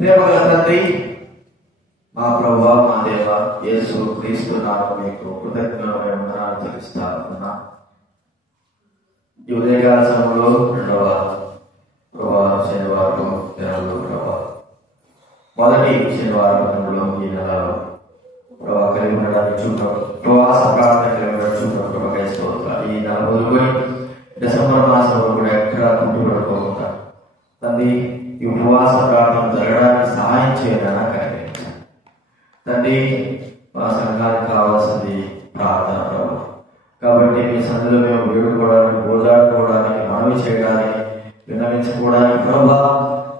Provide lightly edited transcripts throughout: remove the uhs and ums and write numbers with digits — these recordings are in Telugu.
ప్రేమగల తండ్రి, మా ప్రభువా, మా దేవ యేసు క్రీస్తు నామమున మీకు కృతజ్ఞతలు వందనాలు చెల్లిస్తా ఉన్నా. ఈ ఉదయకాల సమయంలో రెండవ శనివారం దినంలో మొదటి శనివారం దినంలో ఈ నెలలో కలిగి ఉండడానికి చూడటం ప్రవాస ప్రార్థన కలిగి ఉండడం చూడటం ఈ నెల మొదలుకొని డిసెంబర్ మాసంలో కూడా ఎక్కడ పుట్టుబడుకోకుండా తండ్రి ఈ ఉపవాస ప్రార్థన జరగడానికి సహాయం చేయడానికి తండ్రి మా సంఘానికి కావాల్సింది ప్రార్థన ప్రభు. కాబట్టి మీ సందులో మేము వేడుకోవడానికి, ఓదాడుకోవడానికి, మనవి చేయడానికి, విన్నవించుకోవడానికి ప్రభు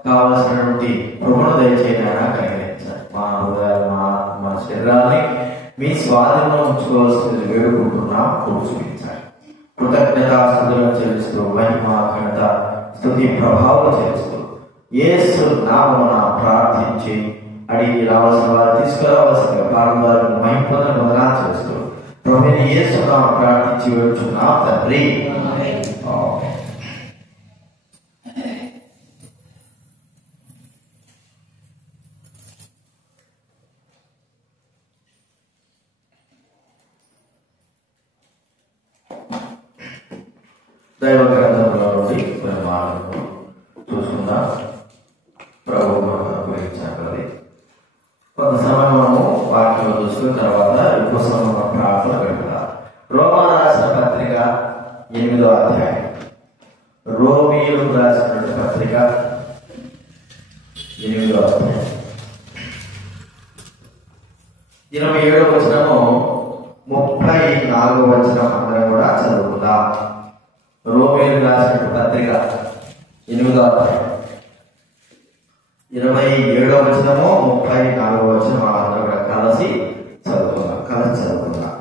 కావలసినటువంటి కృపను దయచేయడానికి కలిగించాలి. మా హృదయాలు, మా శరీరాన్ని మీ స్వాధీనంలో ఉంచుకోవాల్సింది వేడుకుంటున్నా చూపించాలి. కృతజ్ఞతాస్తుతులను చెల్లిస్తూ మహిమ ఘనత స్తుతి ప్రభావం చెల్లిస్తూ యేసు నామమున ప్రార్థించి అడిగి రావాల్సిన వారు తీసుకురావాల్సిన పారంవారు మహిమను వందనాలు చేస్తూ ప్రభువైన యేసు నామమున ప్రార్థించి వేడుచున్నాం తండ్రి. దైవ గ్రంథంలో నుండి మాటలను చూసుకుందాం. ప్రభు గురించాలి. కొంత సమయం మనము వాక్యం చూసుకున్న తర్వాత ఉపశమన ప్రార్థన గడుపుతాం. రోమా రాసిన పత్రిక 8వ అధ్యాయం, రోమీయులకు రాసినటువంటి పత్రిక 8వ అధ్యాయం 27వ వచనము 34వ వచనం అందరం కూడా చదువుకుందాం. రోమీయులకు రాసిన పత్రిక 8వ అధ్యాయం 27వ వచనము 34వ వచనం అందరూ కూడా కలిసి చదువుకుందాం.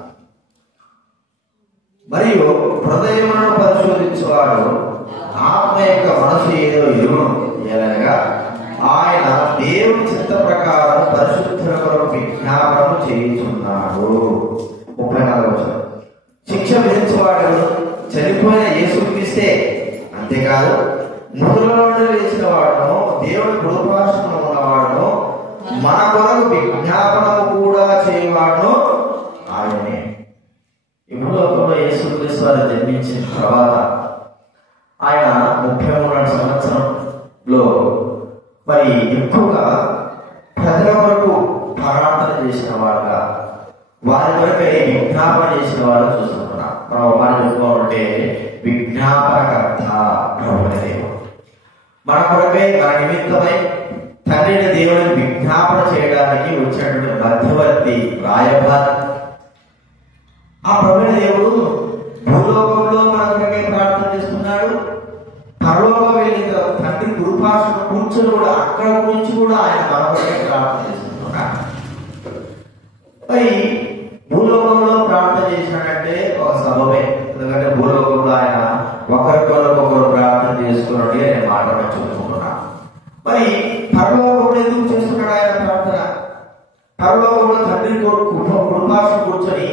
మరియు హృదయములను పరిశోధించేవాడు ఆత్మ యొక్క మనసు ఏదో ఎరువును ఏలనగా ఆయన దేవుని చిత్త ప్రకారం పరిశుద్ధుల కొరకు విజ్ఞాపనం చేయుచున్నాడు. 34వ వచనం శిక్ష విధించేవాడు చనిపోయిన యేసుక్రీస్తే, అంతేకాదు మృతులలో లేచిన వాడును దేవుని కృపాసనంలో ఉన్నవాడును మన కొరకు విజ్ఞాపనము కూడా చేయవాడును ఆయనే. ఈ భూలోకంలో యేసుక్రీస్తు వారు జన్మించిన తర్వాత ఆయన 33 సంవత్సరంలో మరి ఎక్కువగా ప్రజల కొరకు ప్రార్థన చేసిన వాడుగా, వారి కొరకై విజ్ఞాపన చేసిన వారు చూస్తున్నాం. మనం వారిని చెప్పుకోవాలంటే విజ్ఞాపనకర్త ప్రభువైన దేవుడు మన కొరకై, మన నిమిత్తమై తండ్రిని దేవుని విజ్ఞాపన చేయడానికి వచ్చినటువంటి మధ్యవర్తి రాయబారి. ఆ ప్రభువైన దేవుడు భూలోకంలో మన కొరకై ప్రార్థన చేస్తున్నాడు. పరలోకం వెళ్ళిన తండ్రి కృపాసనం కూర్చొని కూడా అక్కడ గురించి కూడా ఆయన మన కొరకై ప్రార్థన చేస్తున్నాడు. మరి భూలోకంలో ప్రార్థన చేసినట్టే ఒక సబబే. ఎందుకంటే భూలోకంలో ఆయన ఒకరికొకరు ప్రార్థన చేసుకున్నట్టు ఆయన మాట చెప్పుకుంటున్నా. మరి పరలోకంలో ఎందుకు చేస్తున్నాడు ఆయన ప్రార్థన? పరలోకంలో తండ్రి కృపాసనం కూర్చొని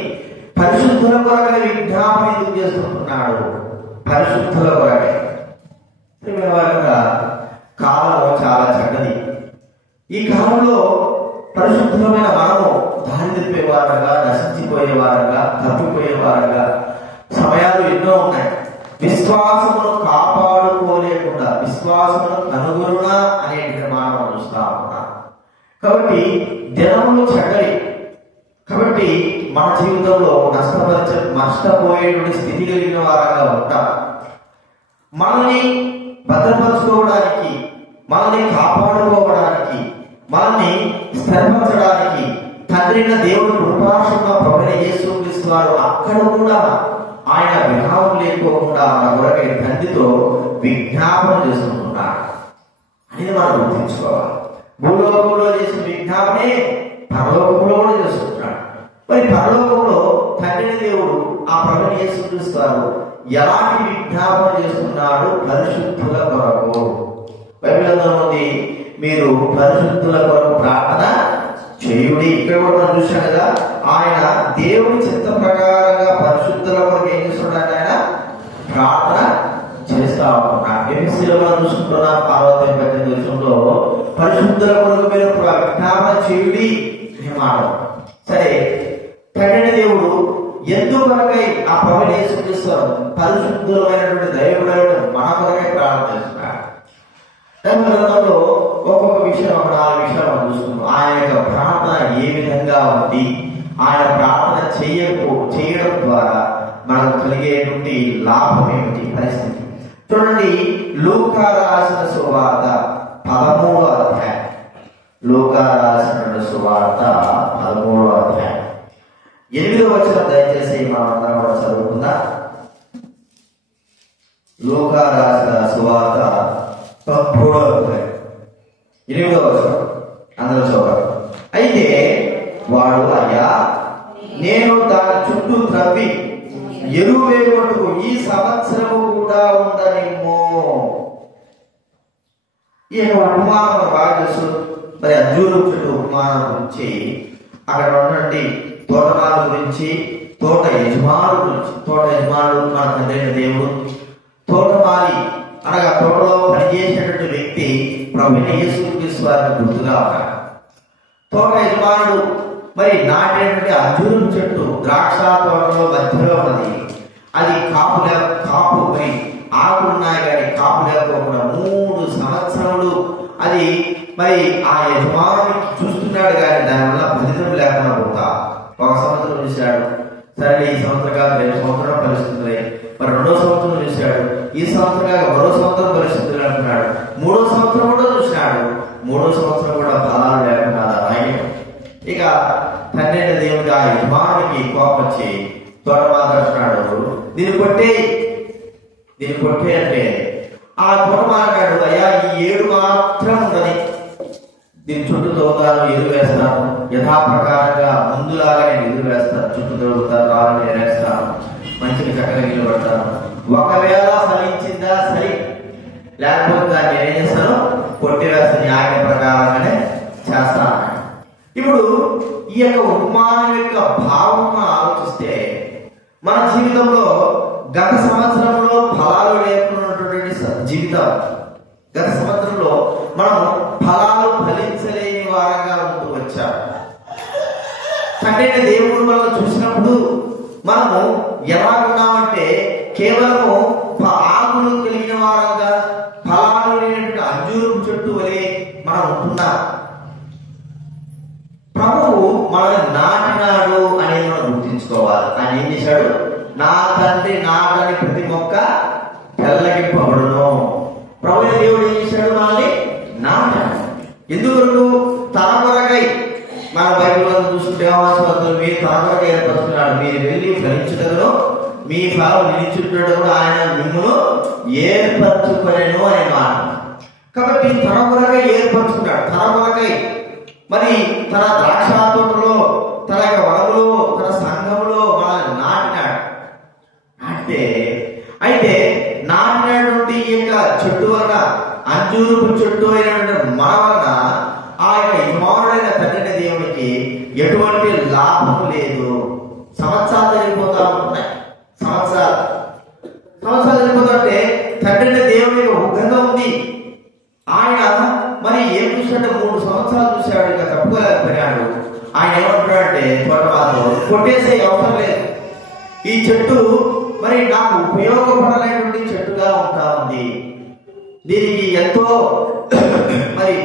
పరిశుద్ధుల కొరకై విజ్ఞాపన ఎందుకు చేస్తున్నాడు? పరిశుద్ధుల కొరకై. కాలం చాలా చెడ్డది. ఈ కాలంలో పరిశుద్ధమైన మనము దారి తప్పే వారంగా, నశించిపోయే వారంగా, తప్పిపోయే వారంగా సమయాలు ఎన్నో ఉన్నాయి. విశ్వాసమును కాపాడుకోలేకుండా విశ్వాసమును కనుగొనునా అనేటువంటి మనం చూస్తా ఉన్నాం. కాబట్టి దినములు చెడ్డవి. కాబట్టి మన జీవితంలో నష్టపోయేటువంటి స్థితి కలిగిన వారంగా ఉంటాం. మనల్ని భద్రపరచుకోవడానికి, మనల్ని కాపాడుకోవడానికి, మనల్ని స్థిరపరచడానికి తండ్రిన దేవుడు కృపాసనంలో ప్రభువైన యేసుక్రీస్తు వారు అక్కడ కూడా ఆయన విరామం లేకోకుండా మన కొరకై తండ్రితో విజ్ఞాపన చేస్తున్నాడు అనేది మనం గుర్తించుకోవాలి. భూలోకంలో చేసిన విజ్ఞాపనే పరలోకంలో కూడా చేస్తున్నాడు. మరి పరలోకంలో తండ్రిని దేవుడు ఆ ప్రభువైన యేసుక్రీస్తు వారు ఎలాంటి విజ్ఞాపన చేస్తున్నాడు? పరిశుద్ధుల కొరకు. బైబిల్లో ఉంది, మీరు పరిశుద్ధుల కొరకు ప్రార్థన చేయుడి. ఇక్కడ కూడా మనం చూసాం కదా, ఆయన దేవుని చిత్త ప్రకారంగా పరిశుద్ధుల కొరకు ఏం చేస్తున్నాడు? ఆయన ప్రార్థన చేస్తా ఉన్నాడు. శిలువను చూసుకుంటున్న పార్వతి 18 వచనంలో పరిశుద్ధుల కొరకు మీరు విజ్ఞాపన చేయుడి అనే మాట. సరే, తండ్రి దేవుడు ఎందుకొరకై ఆ ప్రభుని యేసుక్రీస్తు పరిశుద్ధులైనటువంటి దైవుడైన మన కొరకై ప్రార్థన చేస్తున్నాడు. గ్రంథంలో ఒక్కొక్క విషయం, ఒక 4 విషయాలు మనం చూసుకున్నాం. ఆయన యొక్క ప్రార్థన ఏ విధంగా ఉంది, ఆయన ప్రార్థన చేయడం ద్వారా మనకు కలిగేటువంటి లాభం ఏమిటి, పరిస్థితి చూడండి. లూకా రాసిన సువార్త 13వ అధ్యాయం. లూకా రాసిన సువార్త 13వ అధ్యాయం 8వ వచనం దయచేసి మనందరం కూడా చదువుకుందా. లూకా రాసిన సువార్త 13వ అధ్యాయం 8వ వచనం అందరూ చూడాలి. అయితే వాడు, అయ్యా నేను దాని చుట్టూ త్రవ్వి ఎరువు వేయబట్టుకు ఈ సంవత్సరము కూడా ఉండనిమ్మో. ఈయన ఉపమానం బాగా తెలుసు. మరి అంజూరు చెట్టు ఉపమానం గురించి, అక్కడ ఉన్నటువంటి తోటమాల గురించి, తోట యజమానుడు మన తండ్రి దేవుడు, తోటమాలి అనగా తోటలో పనిచేసేటువంటి వ్యక్తి ప్రభువైన యేసుక్రీస్తు వారికి గుర్తుగా ఉన్నాడు. తోట యజమానుడు మరి నాటేటువంటి అంజూరు చెట్టు ద్రాక్ష తోటలో మధ్యలో ఉన్నది. అది కాపు మరి ఆకులున్నాయి కానీ కాపు లేకపోకుండా 3 సంవత్సరములు అది మరి ఆ యజమానుడికి చూస్తున్నాడు కానీ దానివల్ల ఫలితం లేకుండా పోతా. 1 సంవత్సరం చూశాడు, సరే ఈ సంవత్సరం కాదు రేపు సంవత్సరం పరిస్థితులే. మరి 2వ సంవత్సరం చూశాడు, ఈ సంవత్సరం కాక మరో సంవత్సరం పరిస్థితులు అంటున్నాడు. 3వ సంవత్సరం కూడా చూసినాడు, 3వ సంవత్సరం కూడా ఫలాలు లేకుండా అలాగే. ఇక తండ్రి దేవుడు ఆ యజమానికి కోపం వచ్చి తోటమాలున్నాడు, దీన్ని కొట్టే అంటే ఆ తోటమాలన్నాడు, అయ్యా ఈ 7 మాత్రం ఉన్నది, దీని చుట్టూ తోతాను, ఎరువు వేస్తాను, యథాప్రకారంగా ముందులాగా నేను ఎరువు వేస్తాను, చుట్టూ తోడుతాను, రాళ్ళు నేరేస్తాను, మంచిగా చక్కగా నిలబడతాను. ఒకవేళ ఫలించిందా సరే, లేకపోతే దాన్ని నేనేం చేస్తాను, కొట్టివేస్తాను, న్యాయ ప్రకారంగానే చేస్తాను. ఇప్పుడు ఈ యొక్క ఉపమానం యొక్క భావం ఆలోచిస్తే మన జీవితంలో గత సంవత్సరంలో ఫలాలు లేకున్నటువంటి జీవితం, గత సంవత్సరంలో మనం ఫలాలు ఫలించలేని వారంగా ఉంటూ వచ్చాం. తండ్రి దేవుడు మనం చూసినప్పుడు మనము ఎలా ఉన్నామంటే కేవలము ఆకులు కలిగిన వారంగా, ఫలాలు లేనటువంటి అంజూరు చెట్టు వలె మనం ఉంటున్నాం. ప్రభువు మనల్ని నాటినాడు అనేది మనం గుర్తించుకోవాలి. ఆయన ఏం చేశాడు, నా తండ్రి నాటని ప్రతి మొక్క తెల్లగింపబడును. ప్రభు దేవుడు ఏం చేశాడు, మనల్ని నాటాడు. ఎందుకు? తన కొరకై. మన బైబిల్ చూసుకుంటే మీరు తన కొరకై ఏర్పరుస్తున్నాడు, మీరు వెళ్ళి ఫలించుటను మీ ఫలం నిలిచుటను ఆయన మిమ్మల్ని ఏర్పరచుకొనెను అనే మాట. కాబట్టి తన కొరకై ఏర్పరచుకున్నాడు, తన కొరకై. మరి తన ద్రాక్ష తోటలో, తన యొక్క వనములో, తన సంఘంలో మనల్ని నాటినాడు. అయితే నాటినటువంటి ఈ యొక్క చెట్టు వలన, అంజూరు చెట్టు అయినటువంటి మన వలన ఆ యొక్క యజమానుడైన తండ్రి దేవునికి ఎటువంటి లాభం లేదు. సంవత్సరాలు జరిగిపోతా ఉంటున్నాయి. సంవత్సరాలు జరిగిపోతుంటే తండ్రి దేవుని యొక్క ఉగ్రత ఉంది. ఆయన మరి ఏం చూసాడంటే 3 సంవత్సరాలు చూశాడు, ఇక తప్పుకోలేకపోయినాడు. ఆయన ఏమంటున్నాడంటే తోటమాతో కొట్టేసే అవసరం లేదు, ఈ చెట్టు మరి నాకు ఉపయోగపడలేటువంటి చెట్టుగా ఉంటా ఉంది, దీనికి ఎంతో మరి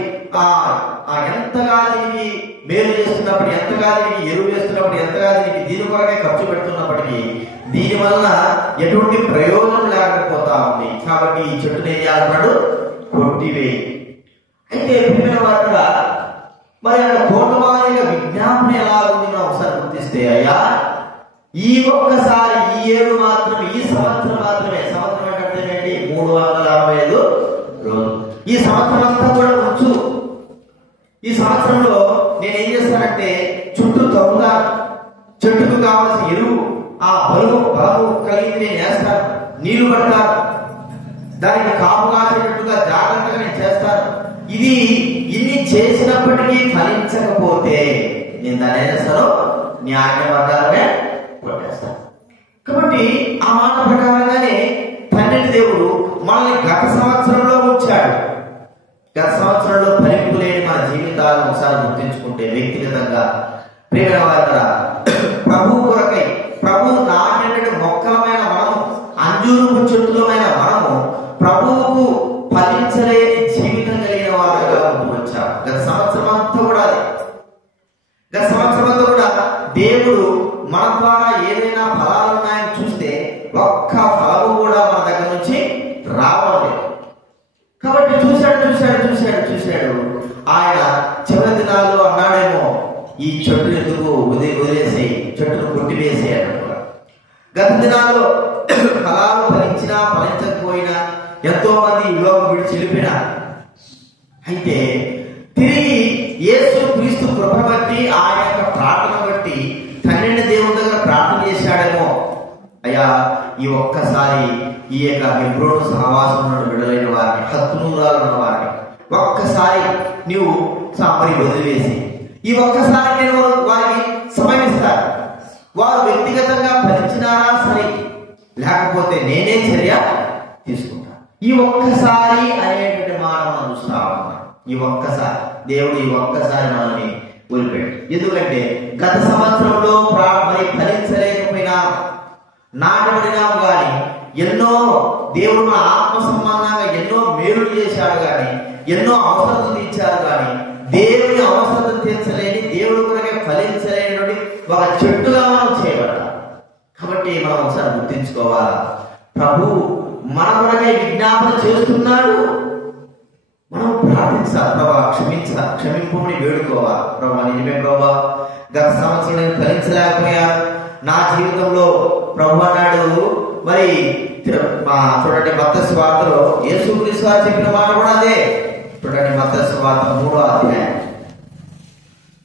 ఎంతగా దీనికి మేలు చేస్తున్నప్పుడు, ఎంతగా దీనికి ఎరువు వేస్తున్నప్పుడు, ఎంతగా దీనికి దీని కొరకే ఖర్చు పెడుతున్నప్పటికీ దీని వలన ఎటువంటి ప్రయోజనం లేకపోతా ఉంది. కాబట్టి ఈ చెట్టుని ఏం చేయాలన్నాడు, కొట్టివేయి. అయితే ప్రియమైన వారుగా మరి తోటమాలి విజ్ఞాపన ఎలా ఉంది మనం ఒకసారి గుర్తిస్తే, అయ్యా ఈ ఒక్కసారి ఈ 7 మాత్రమే, ఈ సంవత్సరం మాత్రమే, సంవత్సరం అంటే 365 రోజులు, ఈ సంవత్సరం అంతా కూడా ఉంచు. ఈ సంవత్సరంలో నేనేం చేస్తానంటే చుట్టూ తవ్వుతాను, చెట్టుకు కావాల్సిన ఎరువు, ఆ బలము కలిగి నేను వేస్తాను, నీళ్లు పడతాను, దానికి కాపు కాసేటట్టుగా జాగ్రత్తగా నేను చేస్తాను. ఇది ఇన్ని చేసినప్పటికీ ఫలించకపోతే నేను దాన్ని ఏం చేస్తాను, న్యాయ ప్రకారమే కొట్టేస్తాను. కాబట్టి ఆ మాట ప్రకారంగానే తండ్రి దేవుడు మనల్ని గత సంవత్సరంలో ఉంచాడు. గత సంవత్సరంలో ఫలింపు లేని మన జీవితాలను ఒకసారి గుర్తించుకుంటే వ్యక్తిగతంగా ప్రియమైన వారా, ప్రభు కొరకై ప్రభు నాటిన మొక్కలమైన మనము, అంజూరు చెట్టులమైన మనము ప్రభువుకు ఫలించలేని జీవితం కలిగిన వారుగా వచ్చాం. గత సంవత్సరం అంతా కూడా దేవుడు మన ద్వారా ఏదైనా ఫలాలు ఉన్నాయని చూస్తే ఒక్క ఫలము కూడా మన దగ్గర నుంచి రావట్లేదు. కాబట్టి చూశాడు. ఆయన చివరి దినాల్లో అన్నాడేమో, ఈ చెట్టు ఎందుకు వదిలేసి చెట్టును కొట్టివేసే అన్నట్టుగా. గత దినాల్లో ఫలాలు ఫలించినా ఫలించకపోయినా ఎంతో మంది ఈ లోకం విడిచి వెళ్ళిపోయినా, అయితే తిరిగి యేసు క్రీస్తు కృప బట్టి ఆయన యొక్క ప్రార్థన బట్టి తండ్రిని దేవుని దగ్గర ప్రార్థన చేశాడేమో, అయ్యా ఈ ఒక్కసారి ఈ యొక్క హెబ్రోను సహవాసంలో విడుదలైన వారిని, హత్తునూరాలు ఉన్న వారిని ఒక్కసారి నీవు మరి వదిలివేసి ఈ ఒక్కసారి నేను వారికి సమయం ఇస్తాను. వారు వ్యక్తిగతంగా ఫలించినారా సరే, లేకపోతే నేనే చర్య తీసుకుంటాను. ఈ ఒక్కసారి అనేటువంటి మాట మనం చూస్తా ఉన్నాం. ఈ ఒక్కసారి దేవుడు ఈ ఒక్కసారి మనల్ని వదిలిపెట్టు. ఎందుకంటే గత సంవత్సరంలో మరి ఫలించలేకపోయినా, నాటబడినాము కానీ ఎన్నో దేవుడు మన ఆత్మ సంబంధంగా ఎన్నో మేలు చేశాడు కానీ, ఎన్నో అవసరం తీర్చారు కానీ, దేవుని అవసరం తీర్చలేని, దేవుడు కొరకే ఫలించలేని ఒక చెట్టుగా మనం చేయబడాలి. కాబట్టి మనం ఒకసారి గుర్తించుకోవాలా, ప్రభు మన కొరకే విజ్ఞాపన చేస్తున్నాడు. మనం ప్రార్థించాలి, ప్రభా క్షమింపమని వేడుకోవాలి. ప్రభా నిజమే ప్రభా, గత సంవత్సరం నేను ఫలించలేకపోయా నా జీవితంలో ప్రభు అన్నాడు. మరి చూడండి మత్తయి సువార్తలో యేసుక్రీస్తు వారు చెప్పిన మాట కూడా అదే. చూడండి మత్తయి సువార్త 3వ అధ్యాయం,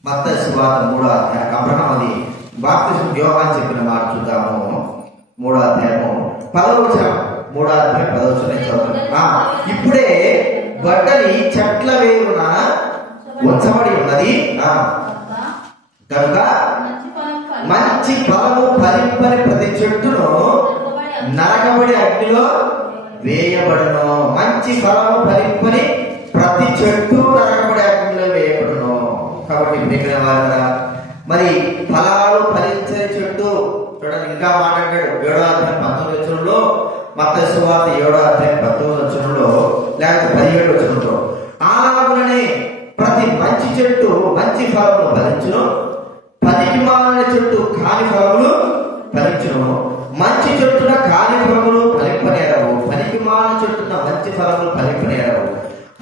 మత్తయి సువార్త 3వ అధ్యాయం, అబ్రహాం అది బాప్తిస్మం యోహాను చెప్పిన మాట చూద్దాము. 3వ అధ్యాయము 10వ వచనం, 3వ అధ్యాయం 10వ వచనం చదువుతాం. ఇప్పుడే గొడ్డలి చెట్ల వేరున ఉంచబడి ఉన్నది కనుక మంచి ఫలము ఫలింపని ప్రతి చెట్టును నరకబడి అగ్నిలో వేయబడును. మంచి ఫలము ఫలింపని ప్రతి చెట్టు నరకబడి అగ్నిలో వేయబడును. కాబట్టి మిగిలిన వారు మరి ఫలాలు ఫలించే చెట్టు చూడండి, ఇంకా మాట్లాడాడు 7వ అధ్యాయం 19వ వచనంలో, మత్తయి సువార్త 7వ అధ్యాయం 19వ వచనంలో, లేకపోతే 17వ వచనంలో, అలాగుననే ప్రతి మంచి చెట్టు మంచి ఫలములు ఫలించును, పనికిమాలిన చెట్టు కాని ఫలములు ఫలించును. మంచి చెట్టున కాని ఫలములు ఫలింపనేరవు, పనికిమాలిన చెట్టున మంచి ఫలములు ఫలింపనేరవు.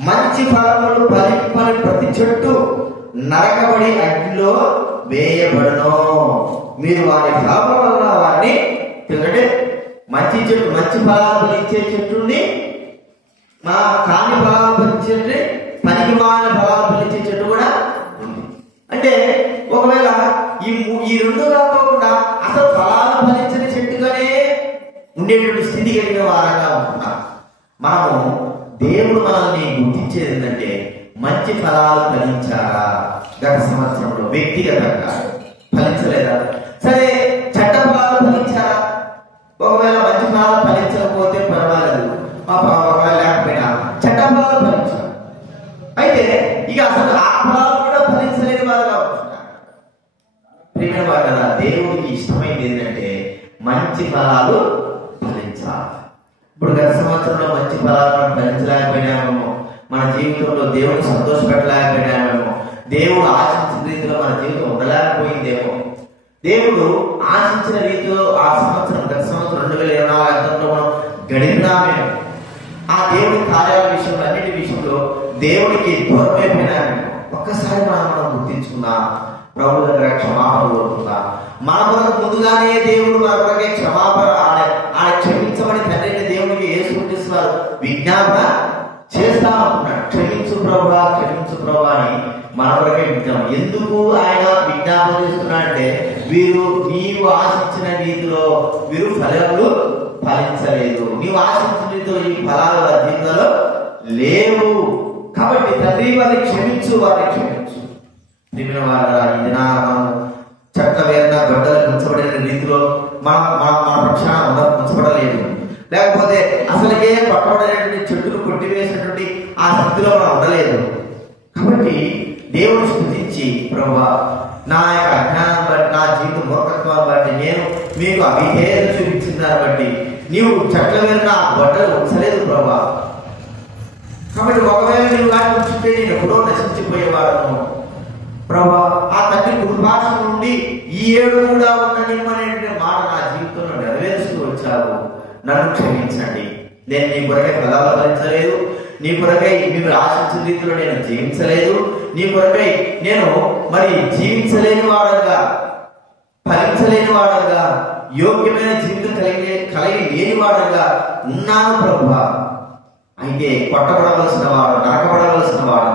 మంచి ఫలములు ఫలింపని ప్రతి చెట్టు నరకబడి అగ్నిలో వేయబడును. మీరు వారి ఫలముల వల్ల వారిని ఎందుకంటే మంచి చెట్టు మంచి ఫలాలు ఫలించే చెట్టుని, మా కాని ఫలాలు ఫలించే పనికి మాలిన ఫలాలు ఫలించే చెట్టు కూడా ఉంది. అంటే ఒకవేళ ఈ రెండు కాకుండా అసలు ఫలాలు ఫలించని చెట్టుగానే ఉండేటువంటి స్థితి కలిగిన వారంగా ఉంటున్నాం. మనము దేవుడు మనల్ని గుర్తించేది ఏంటంటే మంచి ఫలాలు ఫలించారా, గత సంవత్సరంలో వ్యక్తిగతంగా ఫలించలేదా, సరే చట్ట ఫలాలు ఫలించారా, ఒకవేళ మంచి ఫలాలు ఫలించకపోతే పర్వాలేదు, ఒకవేళ లేకపోయినా చట్ట ఫలాలు ఫలించారు. అయితే ఇక అసలు ఆ ఫలాలు కూడా ఫలించలేని వారుగా ఉంటున్నారు. ప్రియమైన వారు కదా, దేవుడికి ఇష్టమైంది ఏంటంటే మంచి ఫలాలు ఫలించాలి. ఇప్పుడు గత సంవత్సరంలో మంచి ఫలాలు మనం ఫలించలేకపోయినామేమో, మన జీవితంలో దేవుని సంతోషపెట్టలేకపోయినామేమో, దేవుడు ఆశించిన రీతిలో మన జీవితం ఉండలేకపోయిందేమో, దేవుడు ఆశించిన రీతిలో ఆ సంవత్సరం గత సంవత్సరం 2024 మనం గడిపినామేమో, ఆ దేవుడి కార్యాల విషయంలో అన్నిటి విషయంలో దేవుడికి దూరమైపోయినామేమో. ఒక్కసారి మనం గుర్తించుకుందాం, ప్రభు దగ్గర క్షమాపణ కోరుకుందాం. మన కొరకు ముందుగానే దేవుడు మన కొరకే క్షమాపణ ఆయన క్షమించమని తండ్రి దేవుడికి యేసుక్రీస్తు వారు విజ్ఞాపన చేస్తా ఉంటున్నాడు. క్షమించు ప్రభువా అని మన కొరకే విజ్ఞాపన. ఎందుకు ఆయన విజ్ఞాపన చేస్తున్నాడంటే వీరు నీవు ఆశించిన రీతిలో వీరు ఫలములు ఫలించలేదు, నీవు ఆశించిన రీతిలో ఈ ఫలాలు వారి జీవితంలో లేవు. కాబట్టి తండ్రి వారిని క్షమించు. నిమిన వారు చట్ట వేరుగా గొడ్డలు ఉంచబడిన రీతిలో మన పక్షాన ఉంచబడలేదు. లేకపోతే అసలుకే పట్టబడినటువంటి చెట్టును కొట్టివేసినటువంటి ఆ స్థితిలో మనం ఉండలేదు. కాబట్టి దేవుడు స్తుతించి, ప్రభువా నా యొక్క అజ్ఞానం బట్టి, నా జీవిత మూర్ఖత్వాన్ని బట్టి, నేను మీకు అవిధేయత చూపించిన దాన్ని బట్టి నీవు చెట్ల మీద నా బట్టలు ఉంచలేదు ప్రభువా. కాబట్టి ఒకవేళ నీవు కానీ ఉంచుంటే నేను ఎప్పుడో నశించిపోయేవాడను ప్రభువా. ఆ తండ్రి కుటుంబాల నుండి ఈ ఏడు కూడా ఉన్న నిమ్మనేటువంటి మాట నా జీవితంలో నెరవేరుస్తూ వచ్చావు. నన్ను క్షమించండి. నేను నీ కొరకై ఫలాలు నీ కొరకై మీరు ఆశించిన రీతిలో నేను జీవించలేదు. నీ కొరకై నేను మరి జీవించలేని వాడగా, ఫలించలేని వాడగా, యోగ్యమైన జీవితం కలిగి లేని వాడగా ఉన్నాను ప్రభువా. అయితే కొట్టబడవలసిన వాడు, నరకబడవలసిన వాడు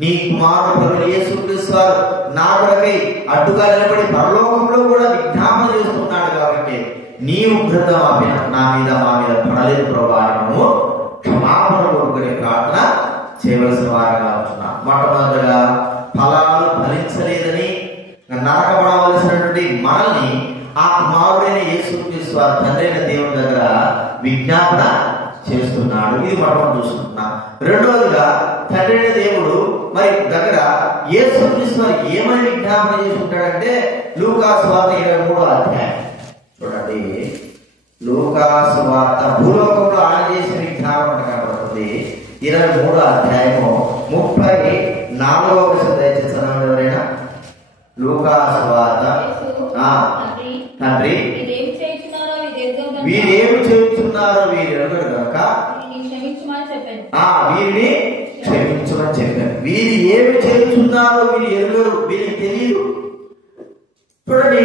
నీ కుమారుడు ప్రభువైన యేసుక్రీస్తు వారు నా కొరకై అడ్డుగా నిలబడి పరలోకంలో కూడా విజ్ఞాపన చేస్తున్నాడు. కాబట్టి నీ ఉగ్రత నా మీద మా మీద పడలేదు ప్రభువా. మనము క్షమాపణ కొడుకునే ప్రార్థన చేయవలసిన వారిగా ఉంటున్నాం. మొట్టమొదటిగా ఫలాలు ఫలించలేదని నరకబడవలసినటువంటి మనల్ని ఆ కుమారుడైన యేసుక్రీస్తు వారు తండ్రి అయిన దేవుని దగ్గర విజ్ఞాపన చేస్తున్నాడు. ఇది మనం చూస్తున్నాం. రెండవదిగా తండ్రి అయిన దేవుడు మరి దగ్గర యేసుక్రీస్తు వారు ఏమని విజ్ఞాపన చేసి ఉంటాడంటే లూకా సువార్త 23వ అధ్యాయం చూడండి. లూకా సువార్త భూలోకంలో ఆయన చేసిన విజ్ఞాపన కనబడుతుంది. 23వ అధ్యాయము 34వ వచనం దయచేసి చదవండి ఎవరైనా. లూకా సువార్త తండ్రి వీరేమి చేస్తున్నారో వీరు ఎరుగరు కనుక వీరిని క్షమించమని చెప్పారు. వీరు ఏమి చేస్తున్నారో వీరు ఎరుగరు, వీరికి తెలియదు. చూడండి,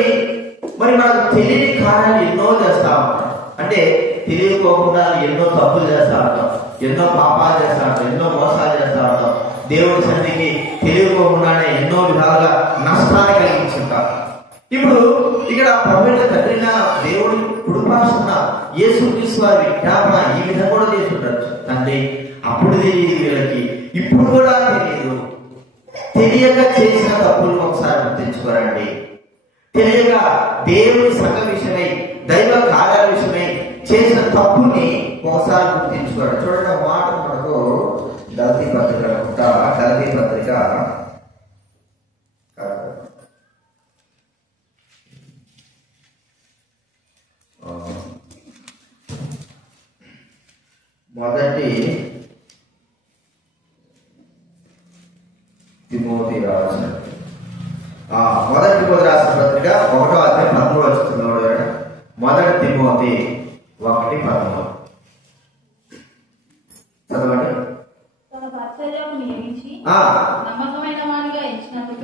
మరి మనకు తెలియని కార్యాలు ఎన్నో చేస్తా ఉంటాం. అంటే తెలియకోకుండా ఎన్నో తప్పులు చేస్తా ఉంటాం, ఎన్నో పాపాలు చేస్తా ఉంటాం, ఎన్నో మోసాలు చేస్తా ఉంటాం. దేవుడి సన్నిధికి తెలియకోకుండానే ఎన్నో విధాలుగా నష్టాన్ని కలిగించుంటాం. ఇప్పుడు ఇక్కడ ప్రభువైన తండ్రి దేవుడి కుడిపార్శ్వన యేసుక్రీస్తు వారి విజ్ఞాపన ఈ విధంగా కూడా చేస్తుంటారు. తండ్రి అప్పుడు తెలియదు వీళ్ళకి, ఇప్పుడు కూడా తెలియదు. తెలియక చేసిన తప్పులు ఒకసారి గుర్తించుకోరండి. తెలియక దేవుని సంఘ విషయమై, దైవ కార్యాల విషయమై చేసిన తప్పుని ఒకసారి గుర్తించుకోండి. చూడండి, మాట మనకు గలతీ పత్రిక గలతీ పత్రిక మొదటి తిమోతి రాసిన పత్రిక 1వ అధ్యాయం 13వ వచనం. మొదటి తిమోతి 1:13 చదవండి.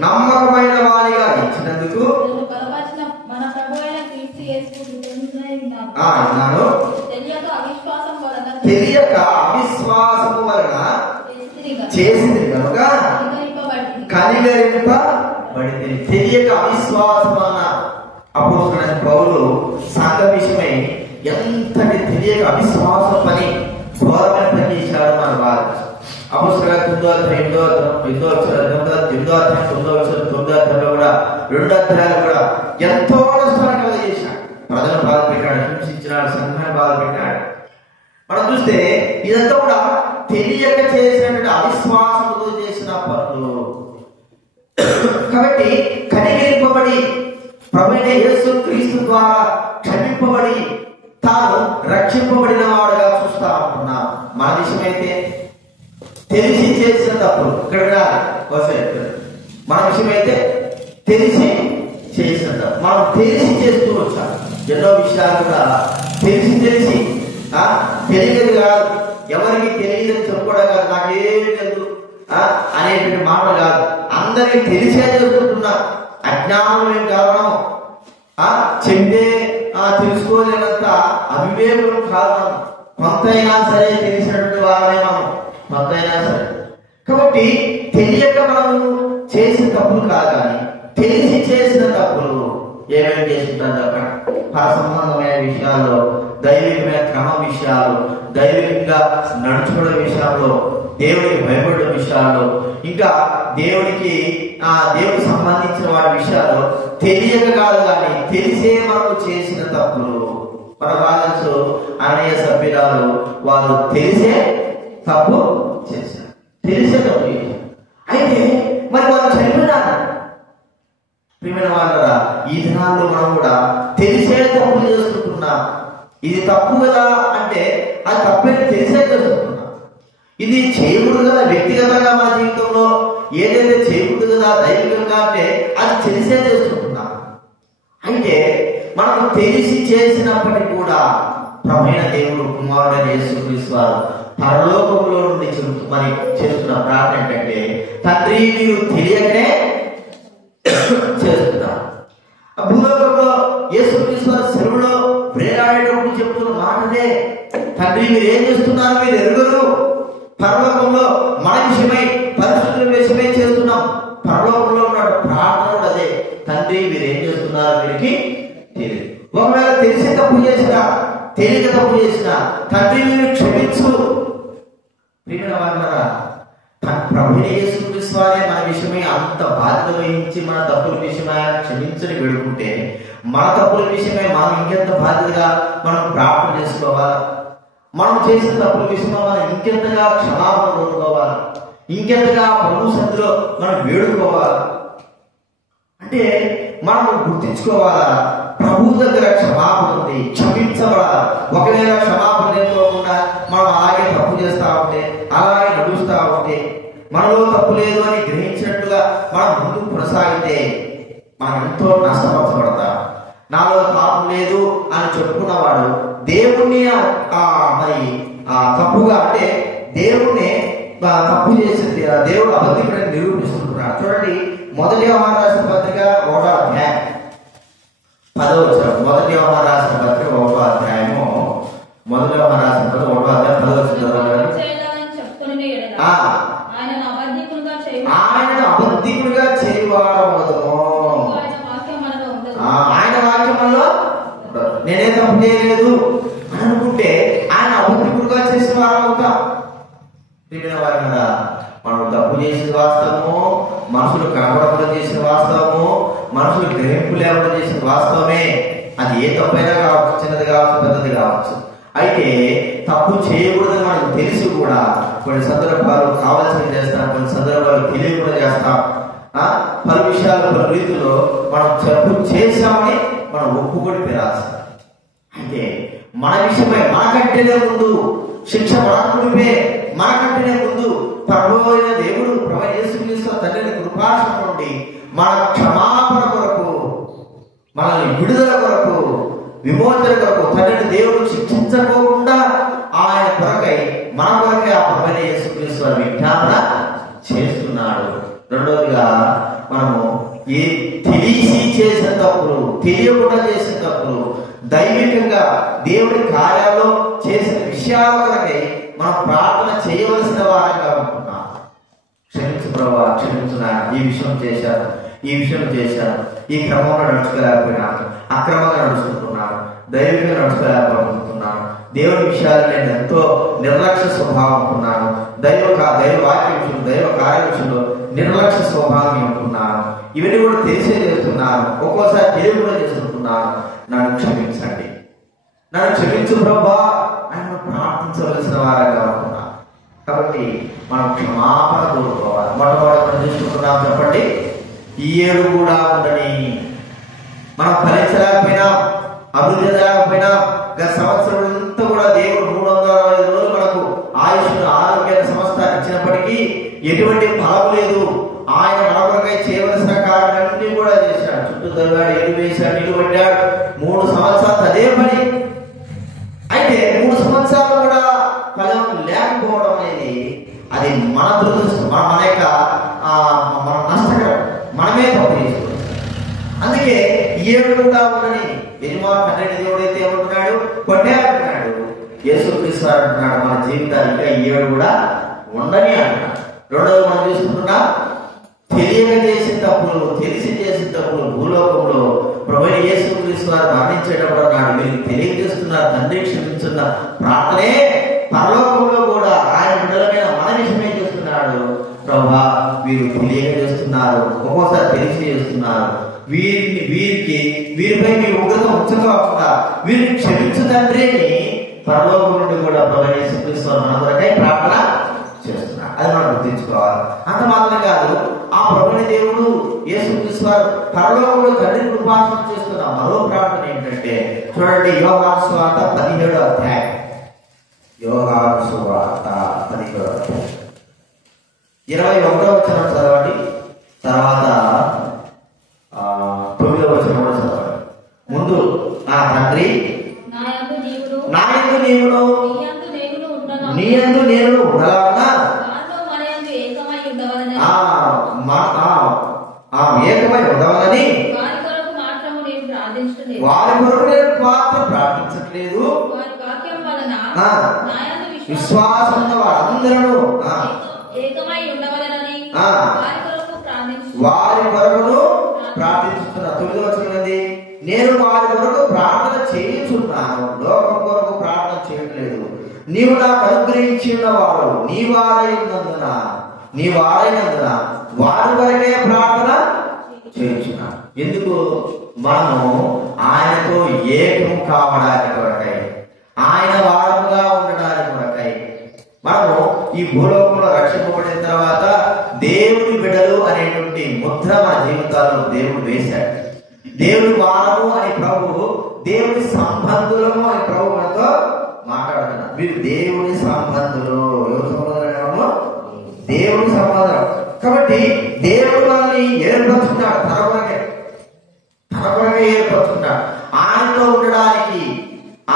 నమ్మకమైన వారిగా ఇచ్చినందుకు తెలియక అవిశ్వాసము వలన చేసింది కనుక కనికరింపబడింది. తెలియక అవిశ్వాసం వలన అపోస్తలుడైన పౌలు సంఘ విషయమై ఎంతటి తెలియక అవిశ్వాసం పని ఘోరమైన పని చేశాడు మన వారు. అపోస్తలుల 9వ అధ్యాయంలో కూడా 2 అధ్యాయాలు కూడా ఎంతో నష్టాన్ని కలుగజేశాడు. ప్రజలను బాధ పెట్టాడు, హింసించినాడు, సంఘాన్ని బాధ పెట్టాడు. మనం చూస్తే ఇదంతా కూడా తెలియక చేసినటువంటి అవిశ్వాసంతో చేసిన పనులు. కాబట్టి కనికరింపబడి ప్రభువైన యేసుక్రీస్తు ద్వారా క్షమింపబడి తాను రక్షింపబడిన వాడుగా చూస్తా ఉంటున్నాం. మన విషయమైతే తెలిసి చేసిన తప్పులు ఇక్కడ మన విషయమైతే తెలిసి చేసిన తప్పు మనం తెలిసి చేస్తూ వచ్చాం. ఎన్నో విషయాలు కూడా తెలిసి తెలియదు కాదు, ఎవరికి తెలియదని చెప్పుకోవడం కాదు, నాకేమి తెలుసు అనేటువంటి మాట కాదు. అందరికి తెలిసే చేసుకుంటున్నారు. అజ్ఞానం ఏం కారణం, చెందే తెలుసుకోలేనంత అవివేకం కారణం. కొంతైనా సరే తెలిసినటువంటి వారమే మనం, కొంతైనా సరే. కాబట్టి తెలియక మనము చేసిన తప్పులు కాదు, కానీ తెలిసి చేసిన తప్పులు ఏమేమి చేస్తుంటాం చెప్పండి. సంబంధమైన విషయాల్లో, దైవికమైన క్రమం విషయాలు, దైవికంగా నడుచుకునే విషయాల్లో, దేవుడికి భయపడే విషయాల్లో, ఇంకా దేవుడికి దేవుడికి సంబంధించిన వాటి విషయాల్లో తెలియక కాదు కానీ తెలిసే మనకు చేసిన తప్పులు. మన బాధ్యతలు అననీయ సభ్యురాలు వారు తెలిసే తప్పు చేశారు, తెలిసే తప్పు చేశారు. అయితే మరి వారు చనిపోయినారు. ప్రియమైన వాళ్ళరా, ఈ దినాల్లో మనం కూడా తెలిసే తప్పు చేసుకుంటున్నాం. ఇది తప్పు కదా అంటే అది తప్పని తెలిసే చేసుకుంటున్నాం. ఇది చేయకూడదు కదా వ్యక్తిగతంగా మన జీవితంలో ఏదైతే చేయకూడదు కదా దైవికంగా అంటే అది తెలిసే చేసుకుంటున్నాం. అయితే మనం తెలిసి చేసినప్పటికీ కూడా ప్రభువైన దేవుడు కుమారుడైన యేసుక్రీస్తు వారు పరలోకంలో నుండి మరి చేస్తున్న ప్రార్థన ఏంటంటే, తండ్రి మీరు తెలియకనే చేస్తున్నారు. భూలోకంలో యేసుక్రీస్తు వారు సెలవులో వేలాడేటప్పుడు చెప్తున్న మాటనే, తండ్రి మీరు ఏం చేస్తున్నారు మీరు ఎరుగరు. పరలోకంలో మన విషయమై పరిస్థితుల విషయమై చేస్తున్నాం. పరలోకంలో ఉన్న ప్రార్థన కూడా అదే, తండ్రి మీరు ఏం చేస్తున్నారు వీరికి తెలియదు. ఒకవేళ తెలిసి తప్పు చేసినా తెలియక తప్పు చేసినా తండ్రి మీరు క్షమించు. ప్రియమైన వాళ్ళరా, ప్రభువైన యేసుక్రీస్తు వారే మన విషయమై అంత బాధ్యత వహించి మన తప్పుల విషయమై క్షమించని వేడుకుంటే మన తప్పుల విషయమై మనం ఇంకెంత బాధ్యతగా మనం ప్రార్థన చేసుకోవాలి. మనం చేసిన తప్పుల విషయంలో మనం ఇంకెంతగా క్షమాపణ కోరుకోవాలి, ఇంకెంతగా ప్రభు సన్నిధిలో మనం వేడుకోవాలి. అంటే మనం గుర్తించుకోవాలా, ప్రభు దగ్గర క్షమాపణ ఉంది, క్షమించబడాలి. ఒకవేళ క్షమాపణ లేకపోకుండా మనం అలాగే తప్పు చేస్తా ఉంటే, అలాగే నడుస్తా ఉంటే, మనలో తప్పు లేదు అని గ్రహించినట్టుగా మనం ముందుకు కొనసాగితే మనం ఎంతో నష్టపరచబడతాం. నాలో పాపం లేదు అని చెప్పుకున్నవాడు దేవుణ్ణి మరి తప్పుగా అంటే దేవుణ్ణి తప్పు చేసింది, దేవుడు అబద్ధికుడని నిరూపిస్తుంటున్నాడు. చూడండి, మొదటి యోహాను రాసిన పత్రిక 1వ అధ్యాయం 10వ వచనం. మొదటి యోహాను రాసిన పత్రిక 1వ అధ్యాయము, మొదటి యోహాను రాసిన పత్రిక 1వ అధ్యాయం 10వ వచనం. ఆయనను అబద్ధికుడిగా చేయవాడవదము. ఆయన వాక్యములో నేనే తప్పు చేయలేదు అని అనుకుంటే ఆయన అబద్ధికుడిగా చేసిన వారు అవుతాం. ప్రియమైన వారు కదా, మనం తప్పు చేసిన వాస్తవము, మనుషులు కనపడకుండా చేసిన వాస్తవము, మనుషులు గ్రహింపు లేకుండా చేసిన వాస్తవమే. అది ఏ తప్పైనా కావచ్చు, చిన్నది కావచ్చు, పెద్దది కావచ్చు. అయితే తప్పు చేయకూడదని మనకు తెలిసి కూడా కొన్ని సందర్భాలు కావాల్సింది చేస్తాం, కొన్ని సందర్భాలు తెలియకుండా చేస్తాం. పలు విషయాలు పలు రీతిలో మనం తప్పు చేశామని మనం ఒప్పుకొని పెరాల్సి. అయితే మన విషయమై మనకంటేనే ముందు శిక్ష పడకుడిపే, మనకంటేనే ముందు ప్రభువైన దేవుడు ప్రభువైన యేసుక్రీస్తు తండ్రి కృపాసనం నుండి మన క్షమాపణ కొరకు, మనల్ని విడుదల కొరకు, విమోచన కొరకు తండ్రిని దేవుడు శిక్షించకోకుండా ఆయన కొరకై మన కొరకై ఆ ప్రభువైన యేసుక్రీస్తు వారు విజ్ఞాపన చేస్తున్నాడు. రెండవదిగా మనము ఏ తెలిసి చేసిన తప్పులు, తెలియకుండా చేసిన తప్పులు, దైవికంగా దేవుడి కార్యాల్లో చేసిన విషయాల కొరకై మనం ప్రార్థన చేయవలసిన వారంగా ఉంటున్నాం. క్షమించు ప్రభా, క్షమించున్నా, ఈ విషయం చేశాను, ఈ విషయం చేశాను, ఈ క్రమంలో నడుచుకోలేకపోయినాను, అక్రమంగా నడుచుకుంటున్నాను, దైవికంగా నడుచుకోలేకపోతున్నాను, దేవుడి విషయాలు నేను ఎంతో నిర్లక్ష్య స్వభావం ఉంటున్నాను, దైవ వాక్య విషయంలో, దైవ కార్య విషయంలో నిర్లక్ష్య స్వభావం ఉంటున్నాను, ఇవన్నీ కూడా తెలిసే చేస్తున్నాను, ఒక్కోసారి తెలియకుండా చేస్తుంటున్నాను, నన్ను క్షమించండి, నన్ను క్షమించు ప్రభా అని మనం ప్రార్థించవలసిన వారంగా ఉంటున్నాం. కాబట్టి మనం క్షమాపణ కోరుకోవాలి. మొట్టమొదటి మనం చూసుకుంటున్నాం, చెప్పండి, ఈ ఏడు కూడా ఉండని. మనం ఫలించలేకపోయినా, అభివృద్ధి లేకపోయినా, గత సంవత్సరం అంతా కూడా దేవుడు 365 రోజులు మనకు ఆయుష్ను, ఆరోగ్యాన్ని, సమస్తాన్ని ఇచ్చినప్పటికీ ఎటువంటి ఫలం లేదు. ఆయన మన కొరకై చేయవలసిన కార్యాలన్నీ కూడా చేశాడు. చుట్టూ తవ్వాడు, ఎరువు వేశాడు, నీళ్లు పట్టాడు. 3 సంవత్సరాలు అదే పని. అయితే 3 సంవత్సరాలు కూడా ఫలం లేకపోవడం అనేది అది మన దురదృష్టం, మన యొక్క మన నష్టకరం, మనమే తప్పు చేస్తున్నాం. అందుకే ఈ ఏడు కూడా ఉండని. యజమాని తండ్రి దేవుడైతే ఏమంటున్నాడు, కొట్టే అంటున్నాడు. యేసుక్రీస్తు అంటున్నాడు, మన జీవితాలు ఇంకా ఈ ఏడు కూడా ఉండని అంటున్నాడు. రెండవది మనం చూసుకుంటున్నా, తెలియక చేసిన తప్పులు, తెలిసి చేసిన తప్పులు భూలోకంలో ప్రభువైన యేసుక్రీస్తు వారు మరణించేటప్పుడు అన్నాడు, మీరు తెలియజేస్తున్నారు తండ్రి క్షమించున్న ప్రార్థనే పరలోకంలో కూడా ఆయన బిడ్డలమైన మన విషయమే చేస్తున్నాడు. ప్రభా వీరు తెలియక చేస్తున్నారు, ఒక్కోసారి తెలిసి చేస్తున్నారు, వీరిపై మీ ఉగ్రత ఉంచకుండా వీరిని క్షమించు తండ్రి అని పరలోకం నుండి కూడా ప్రభు యేసుక్రీస్తు మన కొరకై ప్రార్థన చేస్తున్నాడు. అది మనం గుర్తించుకోవాలి. అంత మాత్రం కాదు, ఆ ప్రభుని దేవుడు యేసుక్రీస్తు వారు పరలోకంలో తండ్రిని కృపాసనం చేస్తున్న మరో ప్రార్థన ఏంటంటే, చూడండి, యోహాను సువార్త 17వ అధ్యాయం. యోహాను సువార్త 17వ అధ్యాయం 21వ వచనం చదవండి. తర్వాత 9వ వచనం కూడా చదవండి. ముందు, నా తండ్రి నాయందు నీవును నీయందు నేను ఉండలాగా ఏకమై ఉండవాలని వారి కొరకు నేను మాత్రం ప్రార్థించట్లేదు. విశ్వాసం ఉన్న వారందరూ వారి కొరకును ప్రార్థిస్తున్నా. 9వ వచనం, నేను వారి కొరకు ప్రార్థన చేయుచున్నాను, లోకం కొరకు ప్రార్థన చేయట్లేదు. నీవు నాకు అనుగ్రహించి ఉన్నవాడు నీ వారైనందున వారి వరకే ప్రార్థన చేయించున్నాను. ఎందుకు? మనము ఆయనతో ఏకం కావడానికి కొరకై, ఆయన వారముగా ఉండడానికి కొరకై. మనము ఈ భూలోకంలో రక్షింపబడిన తర్వాత దేవుని బిడ్డలు అనేటువంటి ముద్ర మన జీవితాల్లో దేవుడు వేశాడు. దేవుని వారము అని ప్రభువు, దేవుని సంబంధులము అని ప్రభు మనతో మాట్లాడుతున్నారు. మీరు దేవుని సంబంధులు. దేవుని సంబంధం కాబట్టి దేవుడు మనల్ని ఏర్పరచుకున్నాడు, తన కొరకే ఏర్పరచుకున్నాడు. ఆయనతో ఉండడానికి,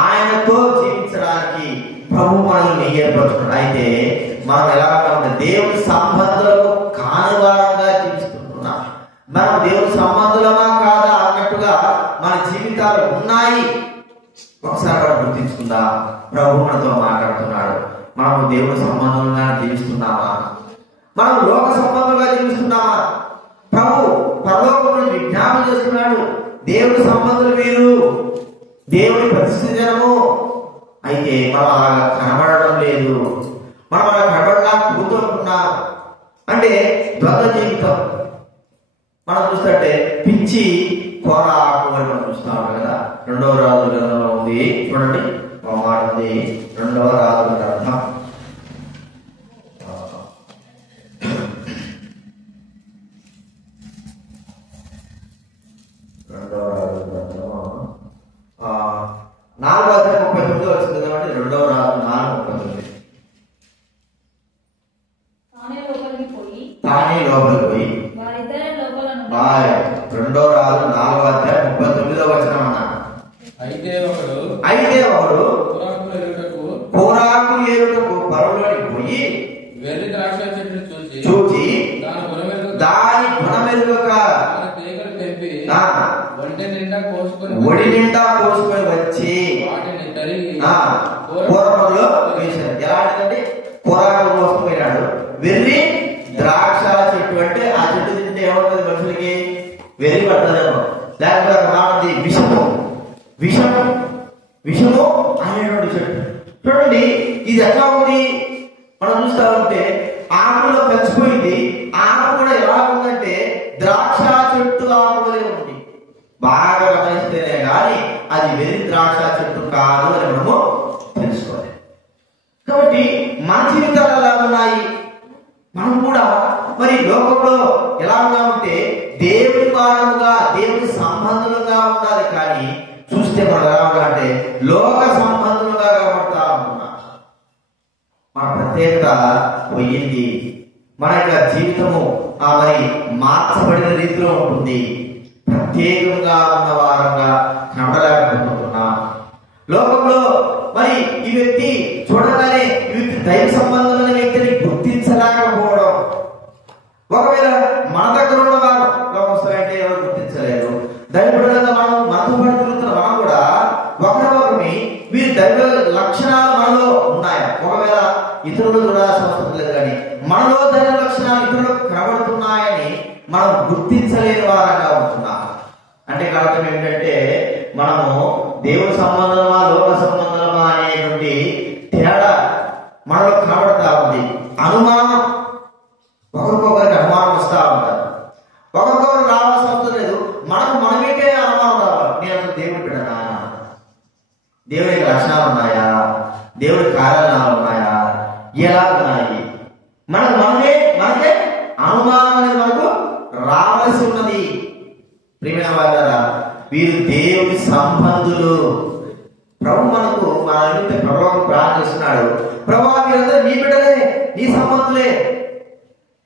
ఆయనతో జీవించడానికి ప్రభు మనల్ని ఏర్పరచుకున్నాడు. అయితే మనం ఎలాగా ఉంటే దేవుని సంబంధులకు కానివారంగా జీవిస్తున్నాం. మనం దేవుని సంబంధులమా కాదా అన్నట్టుగా మన జీవితాలు ఉన్నాయి. ఒకసారి మనం గుర్తించుకుందాం. ప్రభు మనతో మాట్లాడుతున్నాడు. మనము దేవుని సంబంధంగా జీవిస్తున్నామా? మనం లోక సంబంధంగా జీవిస్తున్నామా? ప్రభు పరలోకం నుంచి విజ్ఞాపన చేస్తున్నాడు. దేవుని సంబంధులు వీరు, దేవుని ప్రతిష్ఠిత జనము. అయితే మనం అలాగా కనబడడం లేదు. మనం అలా కనబడలా కూతురుకున్నాం అంటే ద్వంద్వ జీవితం. మనం చూస్తుంటే పిచ్చి కోర ఆకు అని మనం చూస్తాం కదా. 2వ రాజుల గ్రంథంలో ఉంది, చూడండి, ఒక మాట ఉంది. 2వ రాజుల గ్రంథం 4వ అధ్యాయం 39 వచ్చింది కాబట్టి 2వ రాజు 4:39. తానే లోపలికి పోయి 2వ రాజు 4వ అధ్యాయం 39వ వచనం అన్నాడు. అయితే ఒకడు కూరాకు ఏరుటకు పొలంలోకి పోయి చూచి దాని గుణమెరుగక ఒడి నిండా కోసుకొని వచ్చి పూర్వంలో వేశాడు. ఎలాంటిదంటే కూరాకు కోసుకుపోయినాడు. వెర్రి ద్రాక్ష చెట్టు అంటే ఆ చెట్టు తింటే ఏమవుతుంది? మనుషులకి వెర్రి పడుతుందేమో. లేకపోతే మాటది విషము అనేటువంటి చెట్టు. చూడండి, ఇది ఎట్లా ఉంది? మనం చూస్తా ఉంటే ఆకులో కలిసిపోయింది. ఆకు కూడా ఎలా ఉందంటే ద్రాక్ష చెట్టు ఆకులే ఉంది. బాగా గమనిస్తేనే కానీ అది వెర్రి ద్రాక్ష చెట్టు కాదు అని మనము తెలుసుకోవాలి. కాబట్టి మన జీవితాలు ఎలా ఉన్నాయి? మనం కూడా మరి లోకంలో ఎలా ఉన్నామంటే దేవుని వారముగా, దేవుని సంబంధులుగా ఉండాలి. కానీ చూస్తే మనం ఎలా ఉండాలంటే లోక సంబంధులుగా కనబడతా ఉంటున్నాం. మన ప్రత్యేకత పోయింది. మన యొక్క జీవితము మరి మార్చబడిన రీతిలో ఉంటుంది. ప్రత్యేకంగా ఉన్న వారంగా కనబడలేకపోతున్నాం. లోకంలో మరి ఈ వ్యక్తి చూడగానే ఈ వ్యక్తి దైవ సంబంధమైన వ్యక్తిని గుర్తించలేకపోవడం. ఒకవేళ మన దగ్గర ఉన్న వారు లోకస్తులైతే ఎవరు గుర్తించలేరు. దైవబిడ్డలుగా మనం మనతో పాటు తిరుగుతున్న మనం కూడా ఒకరిని వీరి దైవ లక్షణాలు మనలో ఉన్నాయా? ఒకవేళ ఇతరులు కూడా అవసరం లేదు, కానీ మనలో దైవ లక్షణాలు ఇతరులకు కనబడుతున్నాయని మనం గుర్తించలేని వారంగా ఉంటున్నాం. అంటే కారణం ఏంటంటే మనము దేవుని సంబంధమా లోక సంబంధమా అనేటువంటి తేడా మనలో కనబడతా ఉంది. అనుమానం, ఒకరికొకరికి అనుమానం వస్తా ఉంటారు. ఒకరికొకరు రావాల్సిన అవసరం లేదు. మనకు దేవుడి కార్యాలు ఉన్నాయా, ఎలా ఉన్నాయి? మనకే అనుమానం అనేది మనకు రావాల్సి ఉన్నది. ప్రియమైన వారా, వీరు దేవుడి సంబంధులు. ప్రభు మనకు మన నిమిత్తం ప్రభువుకు ప్రార్థిస్తున్నాడు. ప్రభువా, మీరందరూ నీ బిడ్డలే, నీ సంబంధులే,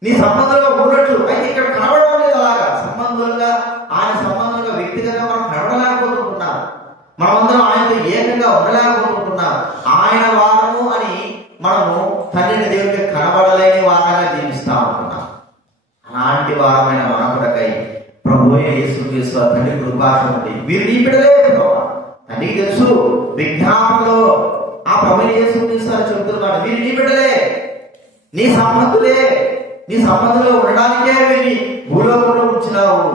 నీ సంబంధులుగా ఉన్నట్లు. అయితే ఇక్కడ కనబడడం లేదు. అలాగా సంబంధులుగా, ఆయన సంబంధంగా వ్యక్తిగతంగా మనం కనబడలేకపోతున్నాం. మనమందరం ఆయనతో ఏకంగా ఉండలేకపోతున్నాం. ఆయన వారము అని మనము తండ్రిని దేవుడికి కనబడలేని వారంగా జీవిస్తా ఉంటున్నాం. అలాంటి వారమైన మన కొరకై ప్రభు యేసుక్రీస్తు తండ్రి కృపాసనం ఉంది. వీరు నీ బిడ్డలే. తండ్రికి తెలుసు, విజ్ఞాపనలో ఆ ప్రభు యేసుక్రీస్తు చెబుతున్నాడు, వీరు నీ బిడ్డలే, నీ సంబంధులే, నీ సంబంధంలో ఉండడానికే వీరిని భూలోకంలో ఉంచినావు.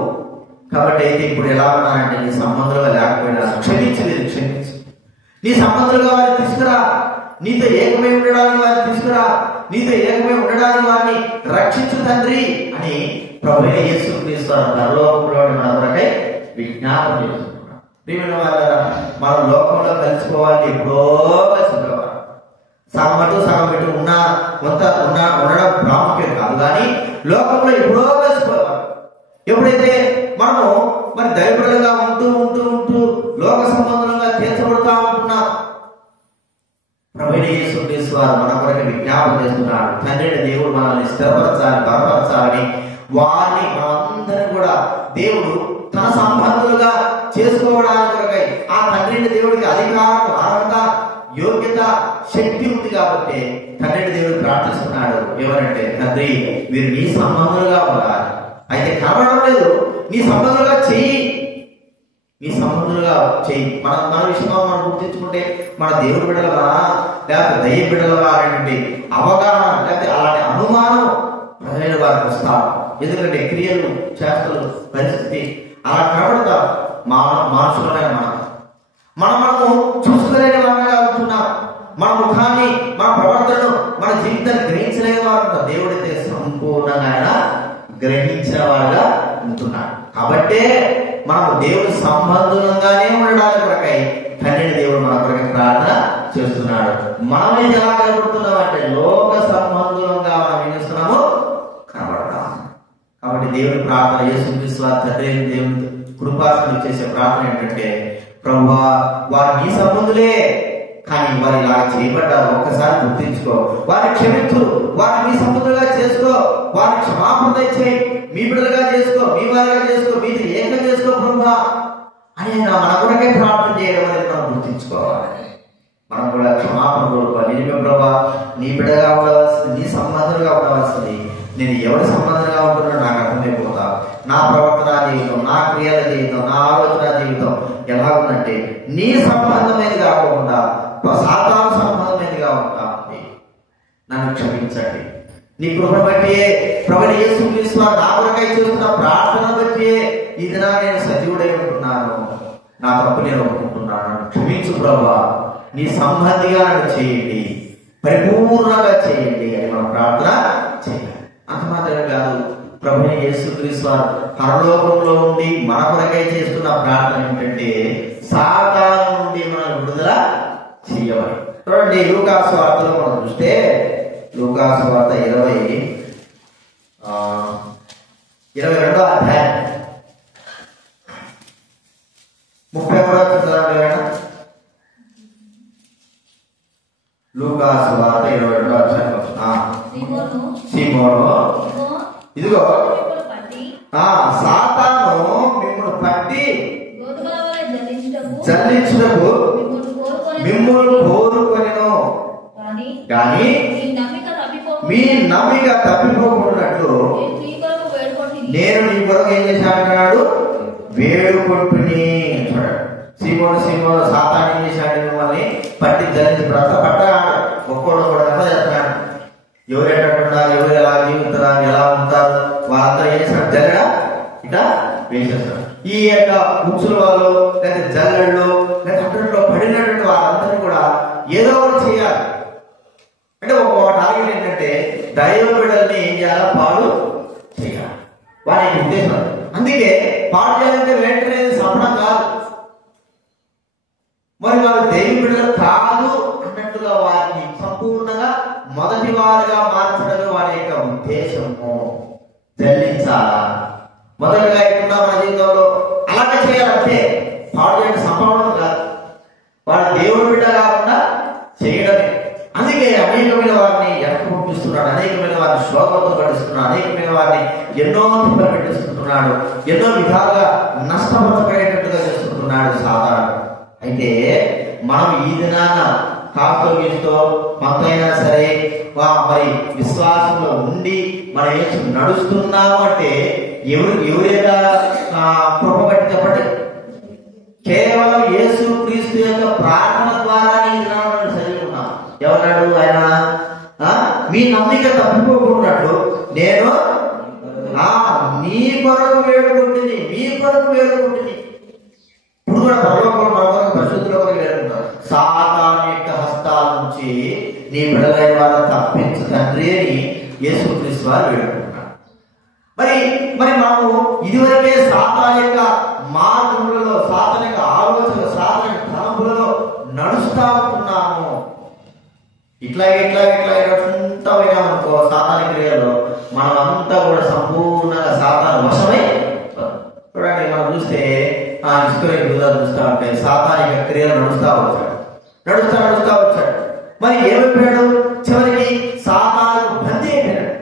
కాబట్టి అయితే ఇప్పుడు ఎలా ఉన్నారంటే, నీ సంబంధులుగా లేకపోయినా క్షమించలేదు, క్షమించు. నీ సంబంధులుగా వారిని తీసుకురా, నీతో ఏకమై ఉండడానికి వారిని తీసుకురా, నీతో ఏకమై ఉండడానికి వారిని రక్షించు తండ్రి అని ప్రభు యేసుక్రీస్తు పరలోకంలోని మన కొరకై విజ్ఞాపన చేస్తున్నాడు. ప్రియమైన వారా, మన లోకంలో కలిసిపోవాలి, ఎప్పుడో కలిసిపోవాలి. సగం అటు సగం ఇటు ఉండడం ప్రాముఖ్యం కాదు, కానీ లోకంలో ఎప్పుడో కలిసిపోవాలి. ఎప్పుడైతే మనము మరి దైవబిడ్డలుగా ఉంటూ లోక సంబంధంగా తీర్చబడుతూ ఉంటున్నాం, ప్రభు యేసుక్రీస్తు మన కొరకు విజ్ఞాపన చేస్తున్నాడు. తండ్రిని దేవుడు మనల్ని స్థిరపరచాలి, బలపరచాలని, వారిని మనందరం కూడా దేవుడు తన సంబంధులుగా చేసుకోవడానికి కొరకై ఆ తండ్రిని దేవుడికి అధికారం, అర్హత, యోగ్యత, శక్తి ఉంది. కాబట్టి తండ్రిని దేవుడు ప్రార్థిస్తున్నాడు. ఎవరంటే, తండ్రి వీరు నీ సంబంధులుగా ఉండాలి. అయితే కనబడడం లేదు, నీ సంబంధులుగా చెయ్యి, నీ సంబంధులుగా చెయ్యి. మన విషయంలో మనం గుర్తించుకుంటే మన దేవుడి బిడ్డలుగా లేకపోతే దయ్య బిడ్డలుగా అనేటువంటి అవగాహన లేకపోతే అలాంటి అనుమానం ప్రజల వారికి వస్తారు. ఎందుకంటే క్రియలు, చేష్టలు, పరిస్థితి అలా కనబడతాం. మనుషులనే మనము చూసుకోలేని వారిగా ఉంటున్నాం. మన ముఖాన్ని, మన ప్రవర్తనను, మన జీవితాన్ని గ్రహించలేని వారు. దేవుడైతే సంపూర్ణంగా ఆయన గ్రహించిన వారుగా ఉంటున్నాడు. కాబట్టే మనము దేవుడి సంబంధంగానే ఉండడానికి కొరకై తండ్రిని దేవుడు మన కొరకై ప్రార్థన చేస్తున్నాడు. మనమే ఎలా కనబడుతున్నాం అంటే లోక సంబంధంగా మనం ఏం చేస్తున్నాము, కనబడతాం. కాబట్టి దేవుడి ప్రార్థన, యేసుక్రీస్తు తండ్రి దేవుని కృపాసనం చేసే ప్రార్థన ఏంటంటే, ప్రభువా, వారు నీ సంబంధులే, కానీ వారు ఇలా చేయబడ్డారు, ఒక్కసారి గుర్తించుకో, వారిని క్షమించు, వారిని నీ సంబంధులుగా చేసుకో, వారిని క్షమాపణ చేయి, మీ బిడ్డలుగా చేసుకో, మీ వారిగా చేసుకో, మీది ఏకం చేసుకో ప్రభువా అని మన కొరకే ప్రార్థన చేయడం అనేది మనం గుర్తించుకోవాలి. మనం కూడా క్షమాపణ కోరుకోవాలి. నిజమే ప్రభువా, నీ బిడ్డగా ఉండవలసింది, నీ సంబంధులుగా ఉండవలసింది, నేను ఎవరి సంబంధంగా ఉంటున్నా నాకు అర్థమైపోతా. నా ప్రవర్తన జీవితం, నా క్రియల జీవితం, నా ఆలోచన జీవితం ఎలా ఉందంటే నీ సంబంధమైనది కాకుండా సాతాను సంబంధమైనదిగా ఉంటా. నన్ను క్షమించండి. నీ కృప బట్టి ప్రభువైన యేసుక్రీస్తు నా కొరకై చేస్తున్న ప్రార్థన బట్టి ఈ దినా నేను సజీవుడై ఉంటున్నాను. నా తప్పు నేను ఒప్పుకుంటున్నాను. క్షమించు ప్రభువా, నీ సంబంధిగా నన్ను చేయండి, పరిపూర్ణంగా చేయండి అని మనం ప్రార్థన చేయాలి. అంత మాత్రమే కాదు, ప్రభువైన యేసుక్రీస్తు పరలోకంలో ఉండి మన కొరకై చేస్తున్న ప్రార్థన ఏంటంటే సాతాను నుండి మనం విడుదల చేయమని. చూడండి, లూకాసు వార్తలో మనం చూస్తే, లూకాసు వార్త 22వ అధ్యాయం 31వ వచనం. లూకాసు వార్త 22వ అధ్యాయం. సీమోను, ఇదిగో సాతాను మిమ్మల్ని పట్టి జల్లించుటకు మిమ్మల్ని కోరుకొనెను, కానీ మీ నమ్మిక తప్పిపోకున్నట్లు నేను నీ కొరకు ఏం చేశాడు, వేడుకొంటుని. సీమోను సాతాను ఏం చేశాడు, మిమ్మల్ని పట్టి జల్లించి పట్టాడు. ఒక్కోడు కూడా దెబ్బ చేస్తాడు. ఎవరు ఎట్టున్నారు, ఎవరు ఎలా జీవిస్తారు, ఎలా ఉంటారు, వాళ్ళంతా ఏం చేస్తారు, జల్లెడ ఇట్లా వేసేస్తారు. ఈ యొక్క ముచ్చుల వాళ్ళు లేదా జల్లెళ్ళు లేదా అట్టట్లో పడినటువంటి వాళ్ళందరినీ కూడా ఏదో ఒకటి చేయాలి. అంటే ఒక టార్గెట్ ఏంటంటే దైవ బిడ్డల్ని ఏం చేయాలో పాడు చేయాలి, వారి ఉద్దేశం. అందుకే పాడు చేయాలంటే వెంటనే సంబడం కాదు. మరి వారు దేవుని బిడ్డలు కాదు అన్నట్టుగా వారిని సంపూర్ణంగా మొదటి వారుగా మార్చడమే వారి యొక్క ఉద్దేశము. జల్లించాలా, మొదటిగా ఎట్టున్నా మన జీవితంలో అలాగే చేయాలంటే పాడు చేయడం సంభవం కాదు. వాడు దేవుడి బిడ్డ కాకుండా చేయడమే. అందుకే అనేకమైన వారిని వెనక పంపిస్తున్నాడు, అనేకమైన వారిని శోకంతో పడిస్తున్నాడు, అనేకమైన వారిని ఎన్నో తిప్పలు పెట్టిస్తున్నాడు, ఎన్నో విధాలుగా నష్టపరచబడేటట్టుగా చేస్తున్నాడు సాధారణ. అయితే మనం ఈ దినాన కాస్తో గీస్తో కొంతైనా సరే మరి విశ్వాసంలో ఉండి మనం ఏం నడుస్తున్నాము అంటే ఎవరైనా కృప బట్టి చెప్పండి, కేవలం యేసు క్రీస్తు యొక్క ప్రార్థన ద్వారా చదివిన్నాం. ఎవరన్నాడు ఆయన? మీ నమ్మిక తప్పిపోకున్నట్లు నేను నీ కొరకు వేడుకుంటుంది, మీ కొరకు వేడుకుంటుంది. ఇప్పుడు కూడా పరలోకంలో మన కొరకు పరిశుద్ధుల కొరకు వేడుకుంటారు. సాతాను యొక్క హస్తాల నుంచి నీ బిడ్డలైన వారిని తప్పించు తండ్రి అని యేసు క్రీస్తు వారు వేడుకుంటున్నారు. మరి మనము ఇదివరకే సాతాను యొక్క మార్గములలో, సాతాను యొక్క ఆలోచన, సాతాను యొక్క తలంపులలో నడుస్తా ఉంటున్నాము. ఇట్లా అనుకో సాతాను క్రియలో మనం అంతా కూడా సంపూర్ణంగా సాతాను వశమై. చూడండి, మనం చూస్తే చూస్తా ఉంటే సాతాను యొక్క క్రియలు నడుస్తా వచ్చాడు. మరి ఏమైపోయాడు? చివరికి సాతాను బందీ అయిపోయాడు.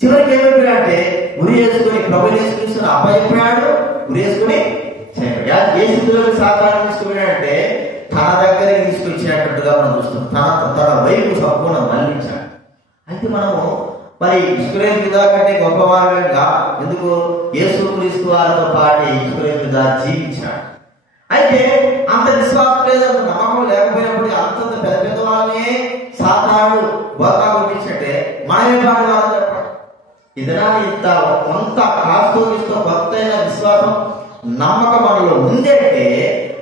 చివరికి ఏమైపోయాడంటే ఉరి వేసుకుని ప్రభు యేసుక్రీస్తుని అప్పచెప్పాడు. ఉరి వేసుకుని ఏ స్థితిలో సాతాను తీసుకుపోయాడంటే తన దగ్గరికి తీసుకొచ్చినట్టుగా మనం చూస్తాం. తన వైపు సంపూర్ణ మళ్ళించాడు. అయితే మనము మరి ఇస్రాయేలు యూదా కంటే గొప్పవారుగా ఎందుకు? యేసు క్రీస్తు వారితో పాటు ఇస్రాయేలు యూదా జీవించాడు. అయితే అంత విశ్వాసం లేదు, అంత నమ్మకం లేకపోయినప్పుడు అంతంత పెద్ద వాళ్ళనే సాతాను బోధ కొట్టించంటే మనమే పాడు వాళ్ళని చెప్పాడు. ఇదనా ఇంత కొంత కాస్తో కొత్తైన విశ్వాసం నమ్మకం మనలో ఉందంటే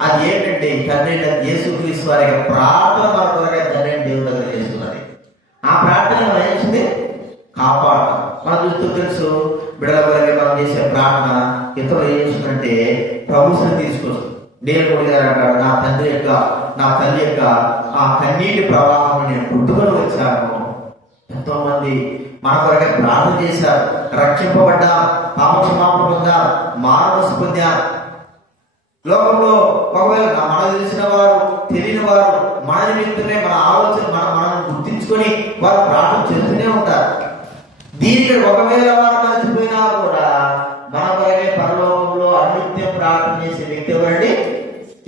అది ఏంటంటే తండ్రి యేసు క్రీస్తు వారి యొక్క ప్రార్థన మన త్వరగా తండ్రి దేవుడి దగ్గర చేస్తున్నది. ఆ ప్రార్థన మనం ఏం చేసింది? కాపాడతాం. మనం చూస్తూ తెలుసు, బిడ్డల వరకు మనం చేసే ప్రార్థన ఇతరులు ఏం చేస్తుందంటే ప్రభుత్వం తీసుకొస్తుంది. దేవుడు గారు అంటాడు, నా తల్లి యొక్క ఆ కన్నీటి ప్రవాహం నేను పుట్టుకొని వచ్చాను. ఎంతో మంది మన కొరకే ప్రార్థన చేశారు, రక్షింపబడ్డా, పాపక్షమాపణ పొందా, మానవసు పొందా. లోకంలో ఒకవేళ మనకు తెలిసిన వారు, తెలియని వారు మన నిమిత్తమే మన ఆలోచన మనం గుర్తించుకొని వారు ప్రార్థన చేస్తూనే ఉంటారు. దీనికి ఒకవేళ వారు మర్చిపోయినా కూడా మన కొరకే పరలోకంలో అనునిత్యం ప్రార్థన చేసే వ్యక్తి ఎవరండి?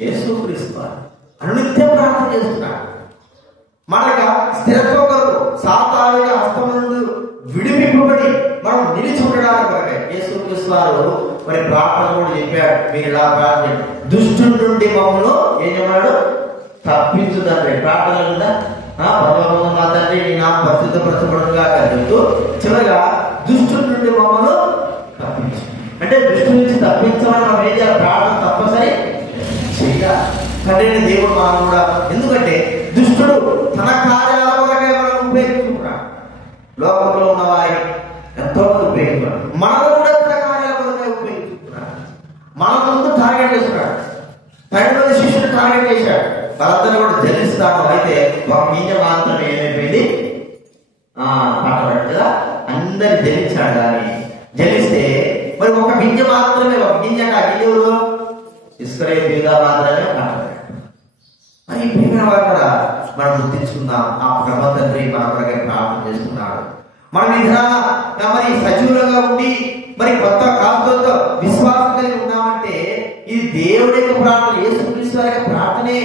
యేసు క్రీస్తు వారు అనునిత్యం ప్రార్థన చేస్తున్నాడు. మనక స్థిరత్వం కొరకు సాతాను హస్తమునందు విడిపింపబడి మనం నిలిచి ఉండడానికి కొరకే యేసు క్రీస్తు వారు మరి ప్రార్థన కూడా చెప్పాడు. మీరు ఇలా ప్రార్థన, దుష్టుడి నుండి మమ్మల్ని ఏం చెప్పాడు? తప్పించుదండి. ప్రార్థన ఉందా? పరలోకమున్న మా తండ్రి నీ నామం పరిశుద్ధపరచబడునుగా చెప్తూ చివరిగా దుష్టుడి నుండి మమ్మల్ని తప్పించు అంటే దుష్టు నుంచి తప్పించమని మనం ఏం చేయాలి? ప్రార్థన తప్పనిసరి చెయ్యాలి. తండ్రి దేవుడు మనం కూడా, ఎందుకంటే దుష్టుడు తన కార్యాల కొరకే మనం ఉపయోగించుకుంటున్నాడు. లోకంలో ఉన్న వారి ఎంతో మంది ఉపయోగించుకున్నాడు, మనము కూడా తన కార్యాల కొరకే ఉపయోగించుకుంటున్నాడు. మన ముందు టార్గెట్ చేస్తున్నాడు. 12 మంది శిష్యులు టార్గెట్ చేశాడు, వాళ్ళందరూ కూడా జలిస్తాను. అయితే ఒక గింజ మాత్రమే ఏమైపోయింది? పట్టబడ్డా అందరి జలించాడు. కానీ జలిస్తే మరి ఒక గింజ మాత్రమే, ఒక గింజ ఆ గింజలు ఇస్రాయేలు యూదా మాత్రమే పట్టబడ్డాడు. మరి ప్రియమైన వారు కూడా మనం గుర్తించుకుందాం, ఆ ప్రభు తండ్రి మన కొరకే ప్రార్థన చేస్తున్నాడు. మనం విధాన మరి సజీవులుగా ఉండి మరి కొత్త కాలంతో విశ్వాసం కలిగి ఉన్నామంటే ఇది దేవుడి యొక్క ప్రార్థన, యేసుక్రీస్తు వారి యొక్క ప్రార్థనే.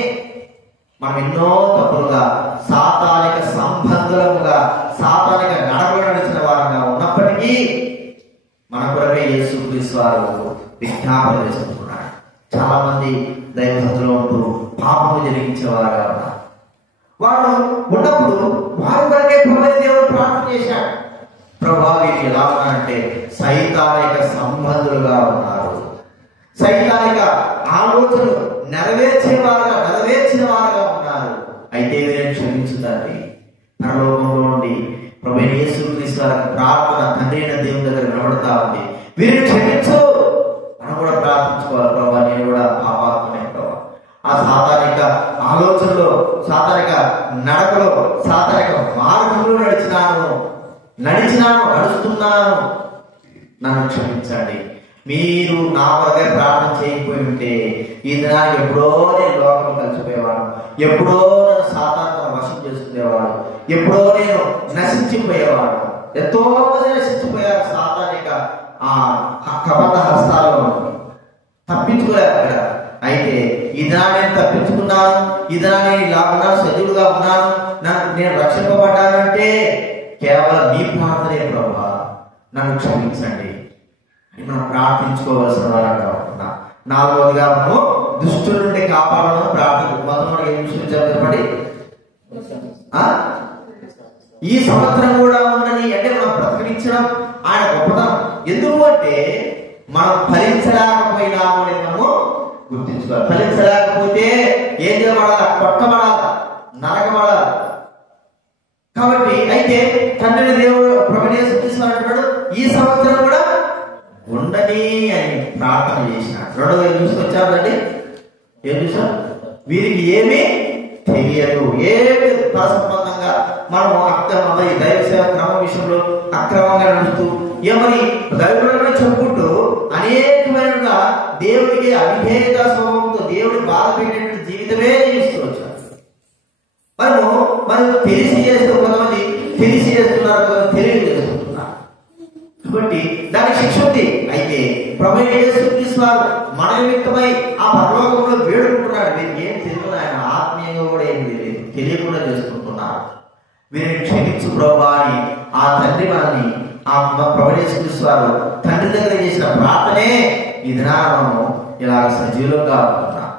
మనం ఎన్నో తప్పులుగా సాతానిక సంబంధులముగా సాతానిక నడవడి నడిచిన వారంగా ఉన్నప్పటికీ మన కొరకే యేసుక్రీస్తు వారు విజ్ఞాపన చేసుకుంటున్నాడు. చాలా మంది దైవభక్తులు ఉంటూ పాపము జరిగించేవారుగా ఉన్నారు. వారు ఉన్నప్పుడు వారి కొరకే ప్రభు దేవుడు ప్రార్థన చేశాడు. ప్రభా వీరికి ఎలా ఉన్నారంటే సైతానిక సంబంధులుగా ఉన్నారు, సైతానిక ఆలోచనలు నెరవేర్చిన వారుగా ఉన్నారు. అయితే వీరిని క్షమించుతారు. పరలోకంలో నుండి ప్రభు యేసుక్రీస్తు వారి ప్రార్థన తండ్రి అయిన దేవుని దగ్గర వినబడతా ఉంది, వీరిని క్షమించు. మనం కూడా ప్రార్థించుకోవాలి, ప్రభా నేను కూడా పాపాత్మనే ప్రభా, ఆ సాతానిక క్షమించండి. మీరు నా వరకే ప్రార్థన చేయకపోయి ఉంటే ఈ దినానికి ఎప్పుడో నేను లోకం కలిసిపోయేవాడు, ఎప్పుడో నేను సాతాను వశం చేసుకునేవాడు, ఎప్పుడో నేను నశించిపోయేవాడు. ఎంతో మంది నశించిపోయారు సాతాను యొక్క ఆ కపట హస్తాలలో, తప్పించుకోలేక. అయితే ఈ దినాన్ని నేను తప్పించుకున్నాను, ఈ దినాన్ని ఇలా ఉన్నాను, సజీవుడుగా ఉన్నాను, నేను రక్షింపబడ్డానంటే కేవలం మీ ప్రార్థనే. ప్రభువా నన్ను క్షమించండి అని మనం ప్రార్థించుకోవాల్సిన వారంగా ఉంటున్నా. నాలుగవదిగా మనము దుష్టుల నుండి కాపాడడం ప్రార్థన. మొదటి ఏం చెప్పండి, ఈ సంవత్సరం కూడా ఉండని అంటే మనం ప్రకటించడం ఆయన గొప్పతనం. ఎందుకు అంటే మనం ఫలించలేకపోయినాము అనేది మనము గుర్తించుకోవాలి. ఫలించలేకపోతే ఏం చేయబడాలి? కొట్టబడాలి, నరకబడాలి. కాబట్టి అయితే తండ్రిని దేవుడు ప్రభుత్వాడు ఈ సంవత్సరం కూడా ఉండని అని ప్రార్థన చేసినాడు. రెండవ ఏం చూసుకొచ్చారండి, ఏం చూసా? వీరికి ఏమీ తెలియదు, ఏమి పరసంబంధంగా మనం అక్రమంగా ఈ దైవ సేవ క్రమ విషయంలో అక్రమంగా నడుస్తూ ఏమని దైవులను చెప్పుకుంటూ అనేకమైన దేవుడికి అవిధేయత స్వభావంతో దేవుడి బాధ పెట్టేటువంటి జీవితమే జీవిస్తూ వచ్చారు. మనం తెలిసి చేస్తూ, కొంతమంది తెలిసి చేస్తున్నారు, కొంతమంది తెలివి చేస్తున్నారు. కాబట్టి దానికి శిక్ష ఉంది. అయితే ప్రభువు యేసుక్రీస్తు వారు మన నిమిత్తమై ఆ పరలోకంలో వేడుకుంటున్నాడు. వీరికి ఏం తెలియదు, ఆయన ఆత్మీయంగా కూడా ఏం తెలియదు, తెలియకుండా చేసుకుంటున్నారు. వీరిని క్షమించు ప్రభువా అని ఆ తండ్రి మనల్ని, ఆ ప్రభువు యేసుక్రీస్తు వారు తండ్రి దగ్గర చేసిన ప్రార్థనే ఈ దినాలను ఇలా సజీవంగా ఉంటున్నాం.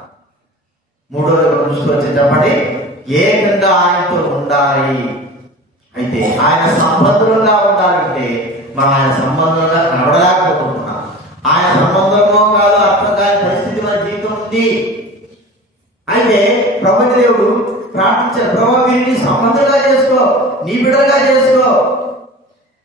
మూడోది చూసుకొచ్చి చెప్పండి, ఏకంగా ఆయనతో ఉండాలి. అయితే ఆయన సంబంధులుగా ఉండాలంటే మనం ఆయన సంబంధంగా కనబడలేకపోతున్నాం. ఆయన సంబంధంలో కాదు అర్థం కాని పరిస్థితి మన జీవితం ఉంది. అయితే ప్రభువు దేవుడు ప్రార్థించారు, ప్రభు వీరిని సంబంధంగా చేసుకో, నీ బిడ్డలుగా చేసుకో,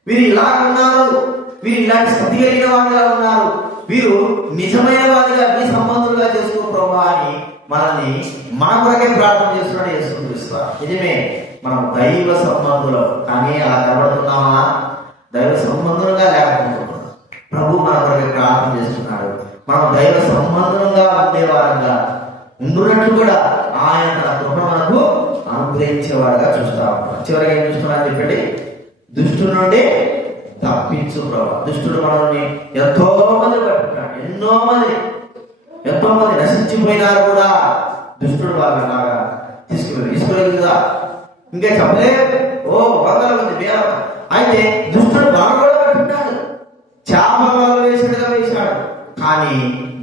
వీరు ఇలా ఉన్నారు, వీరు ఇలాంటి స్థితి కలిగిన వారిగా ఉన్నారు, వీరు నిజమైన వారిగా మీ సంబంధులుగా చేసుకో ప్రభు అని మనల్ని మన కొరకే ప్రార్థన చేస్తున్నాడు యేసుక్రీస్తు. నిజమే, మనం దైవ సంబంధులు కానీ అలా కనబడుతున్నామా? దైవ సంబంధులుగా లేకపోతున్నాం. ప్రభు మన కొరకే ప్రార్థన చేస్తున్నాడు. మనం దైవ సంబంధులుగా ఉండేవారంగా ఉండునట్లు కూడా ఆయన తన కృప మనకు అనుగ్రహించేవాడుగా చూస్తా ఉంటాం. చివరిగా ఏం చూస్తున్నాడు చెప్పండి, దుష్టుల నుండి తప్పించు ప్రభు. దుష్టుడు మనల్ని ఎంతో మంది పట్టుకుంటాడు, ఎంతో మంది నశించిపోయినారు కూడా దుష్టుడు వాళ్ళలాగా తీసుకోలేదు కదా. ఇంకా చెప్పలేదు, ఓ వందల మంది. అయితే దుష్టుడు బాగా కూడా పట్టుకుంటాడు, చేపలు వేసాడు. కానీ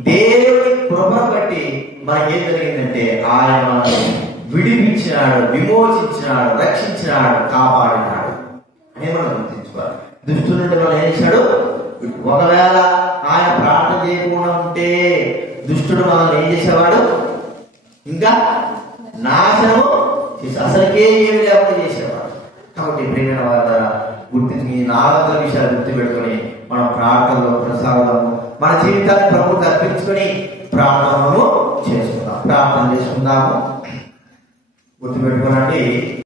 దేవుడి కృపను బట్టి మనకేం జరిగిందంటే ఆయన మనల్ని విడిపించినాడు, విమోచించినాడు, రక్షించినాడు, కాపాడినాడు అని మనం గుర్తించుకోవాలి. దుష్టుల నుండి మనం ఏం చేశాడు? ఒకవేళ ఆయన ప్రార్థన చేయకుండా ఉంటే దుష్టుడు మనల్ని ఏం చేసేవాడు? ఇంకా నాశనం అసలుకే ఏమి లేకుండా చేసేవాడు. కాబట్టి ప్రేమైన వారి గుర్తించి ఈ 4 విషయాలు గుర్తు పెట్టుకొని మనం ప్రార్థనలో ప్రసాదము మన జీవితాన్ని ప్రభువుకు అర్పించుకొని ప్రార్థనను చేసుకుందాం. ప్రార్థన చేసుకుందాము. గుర్తుపెట్టుకోనండి.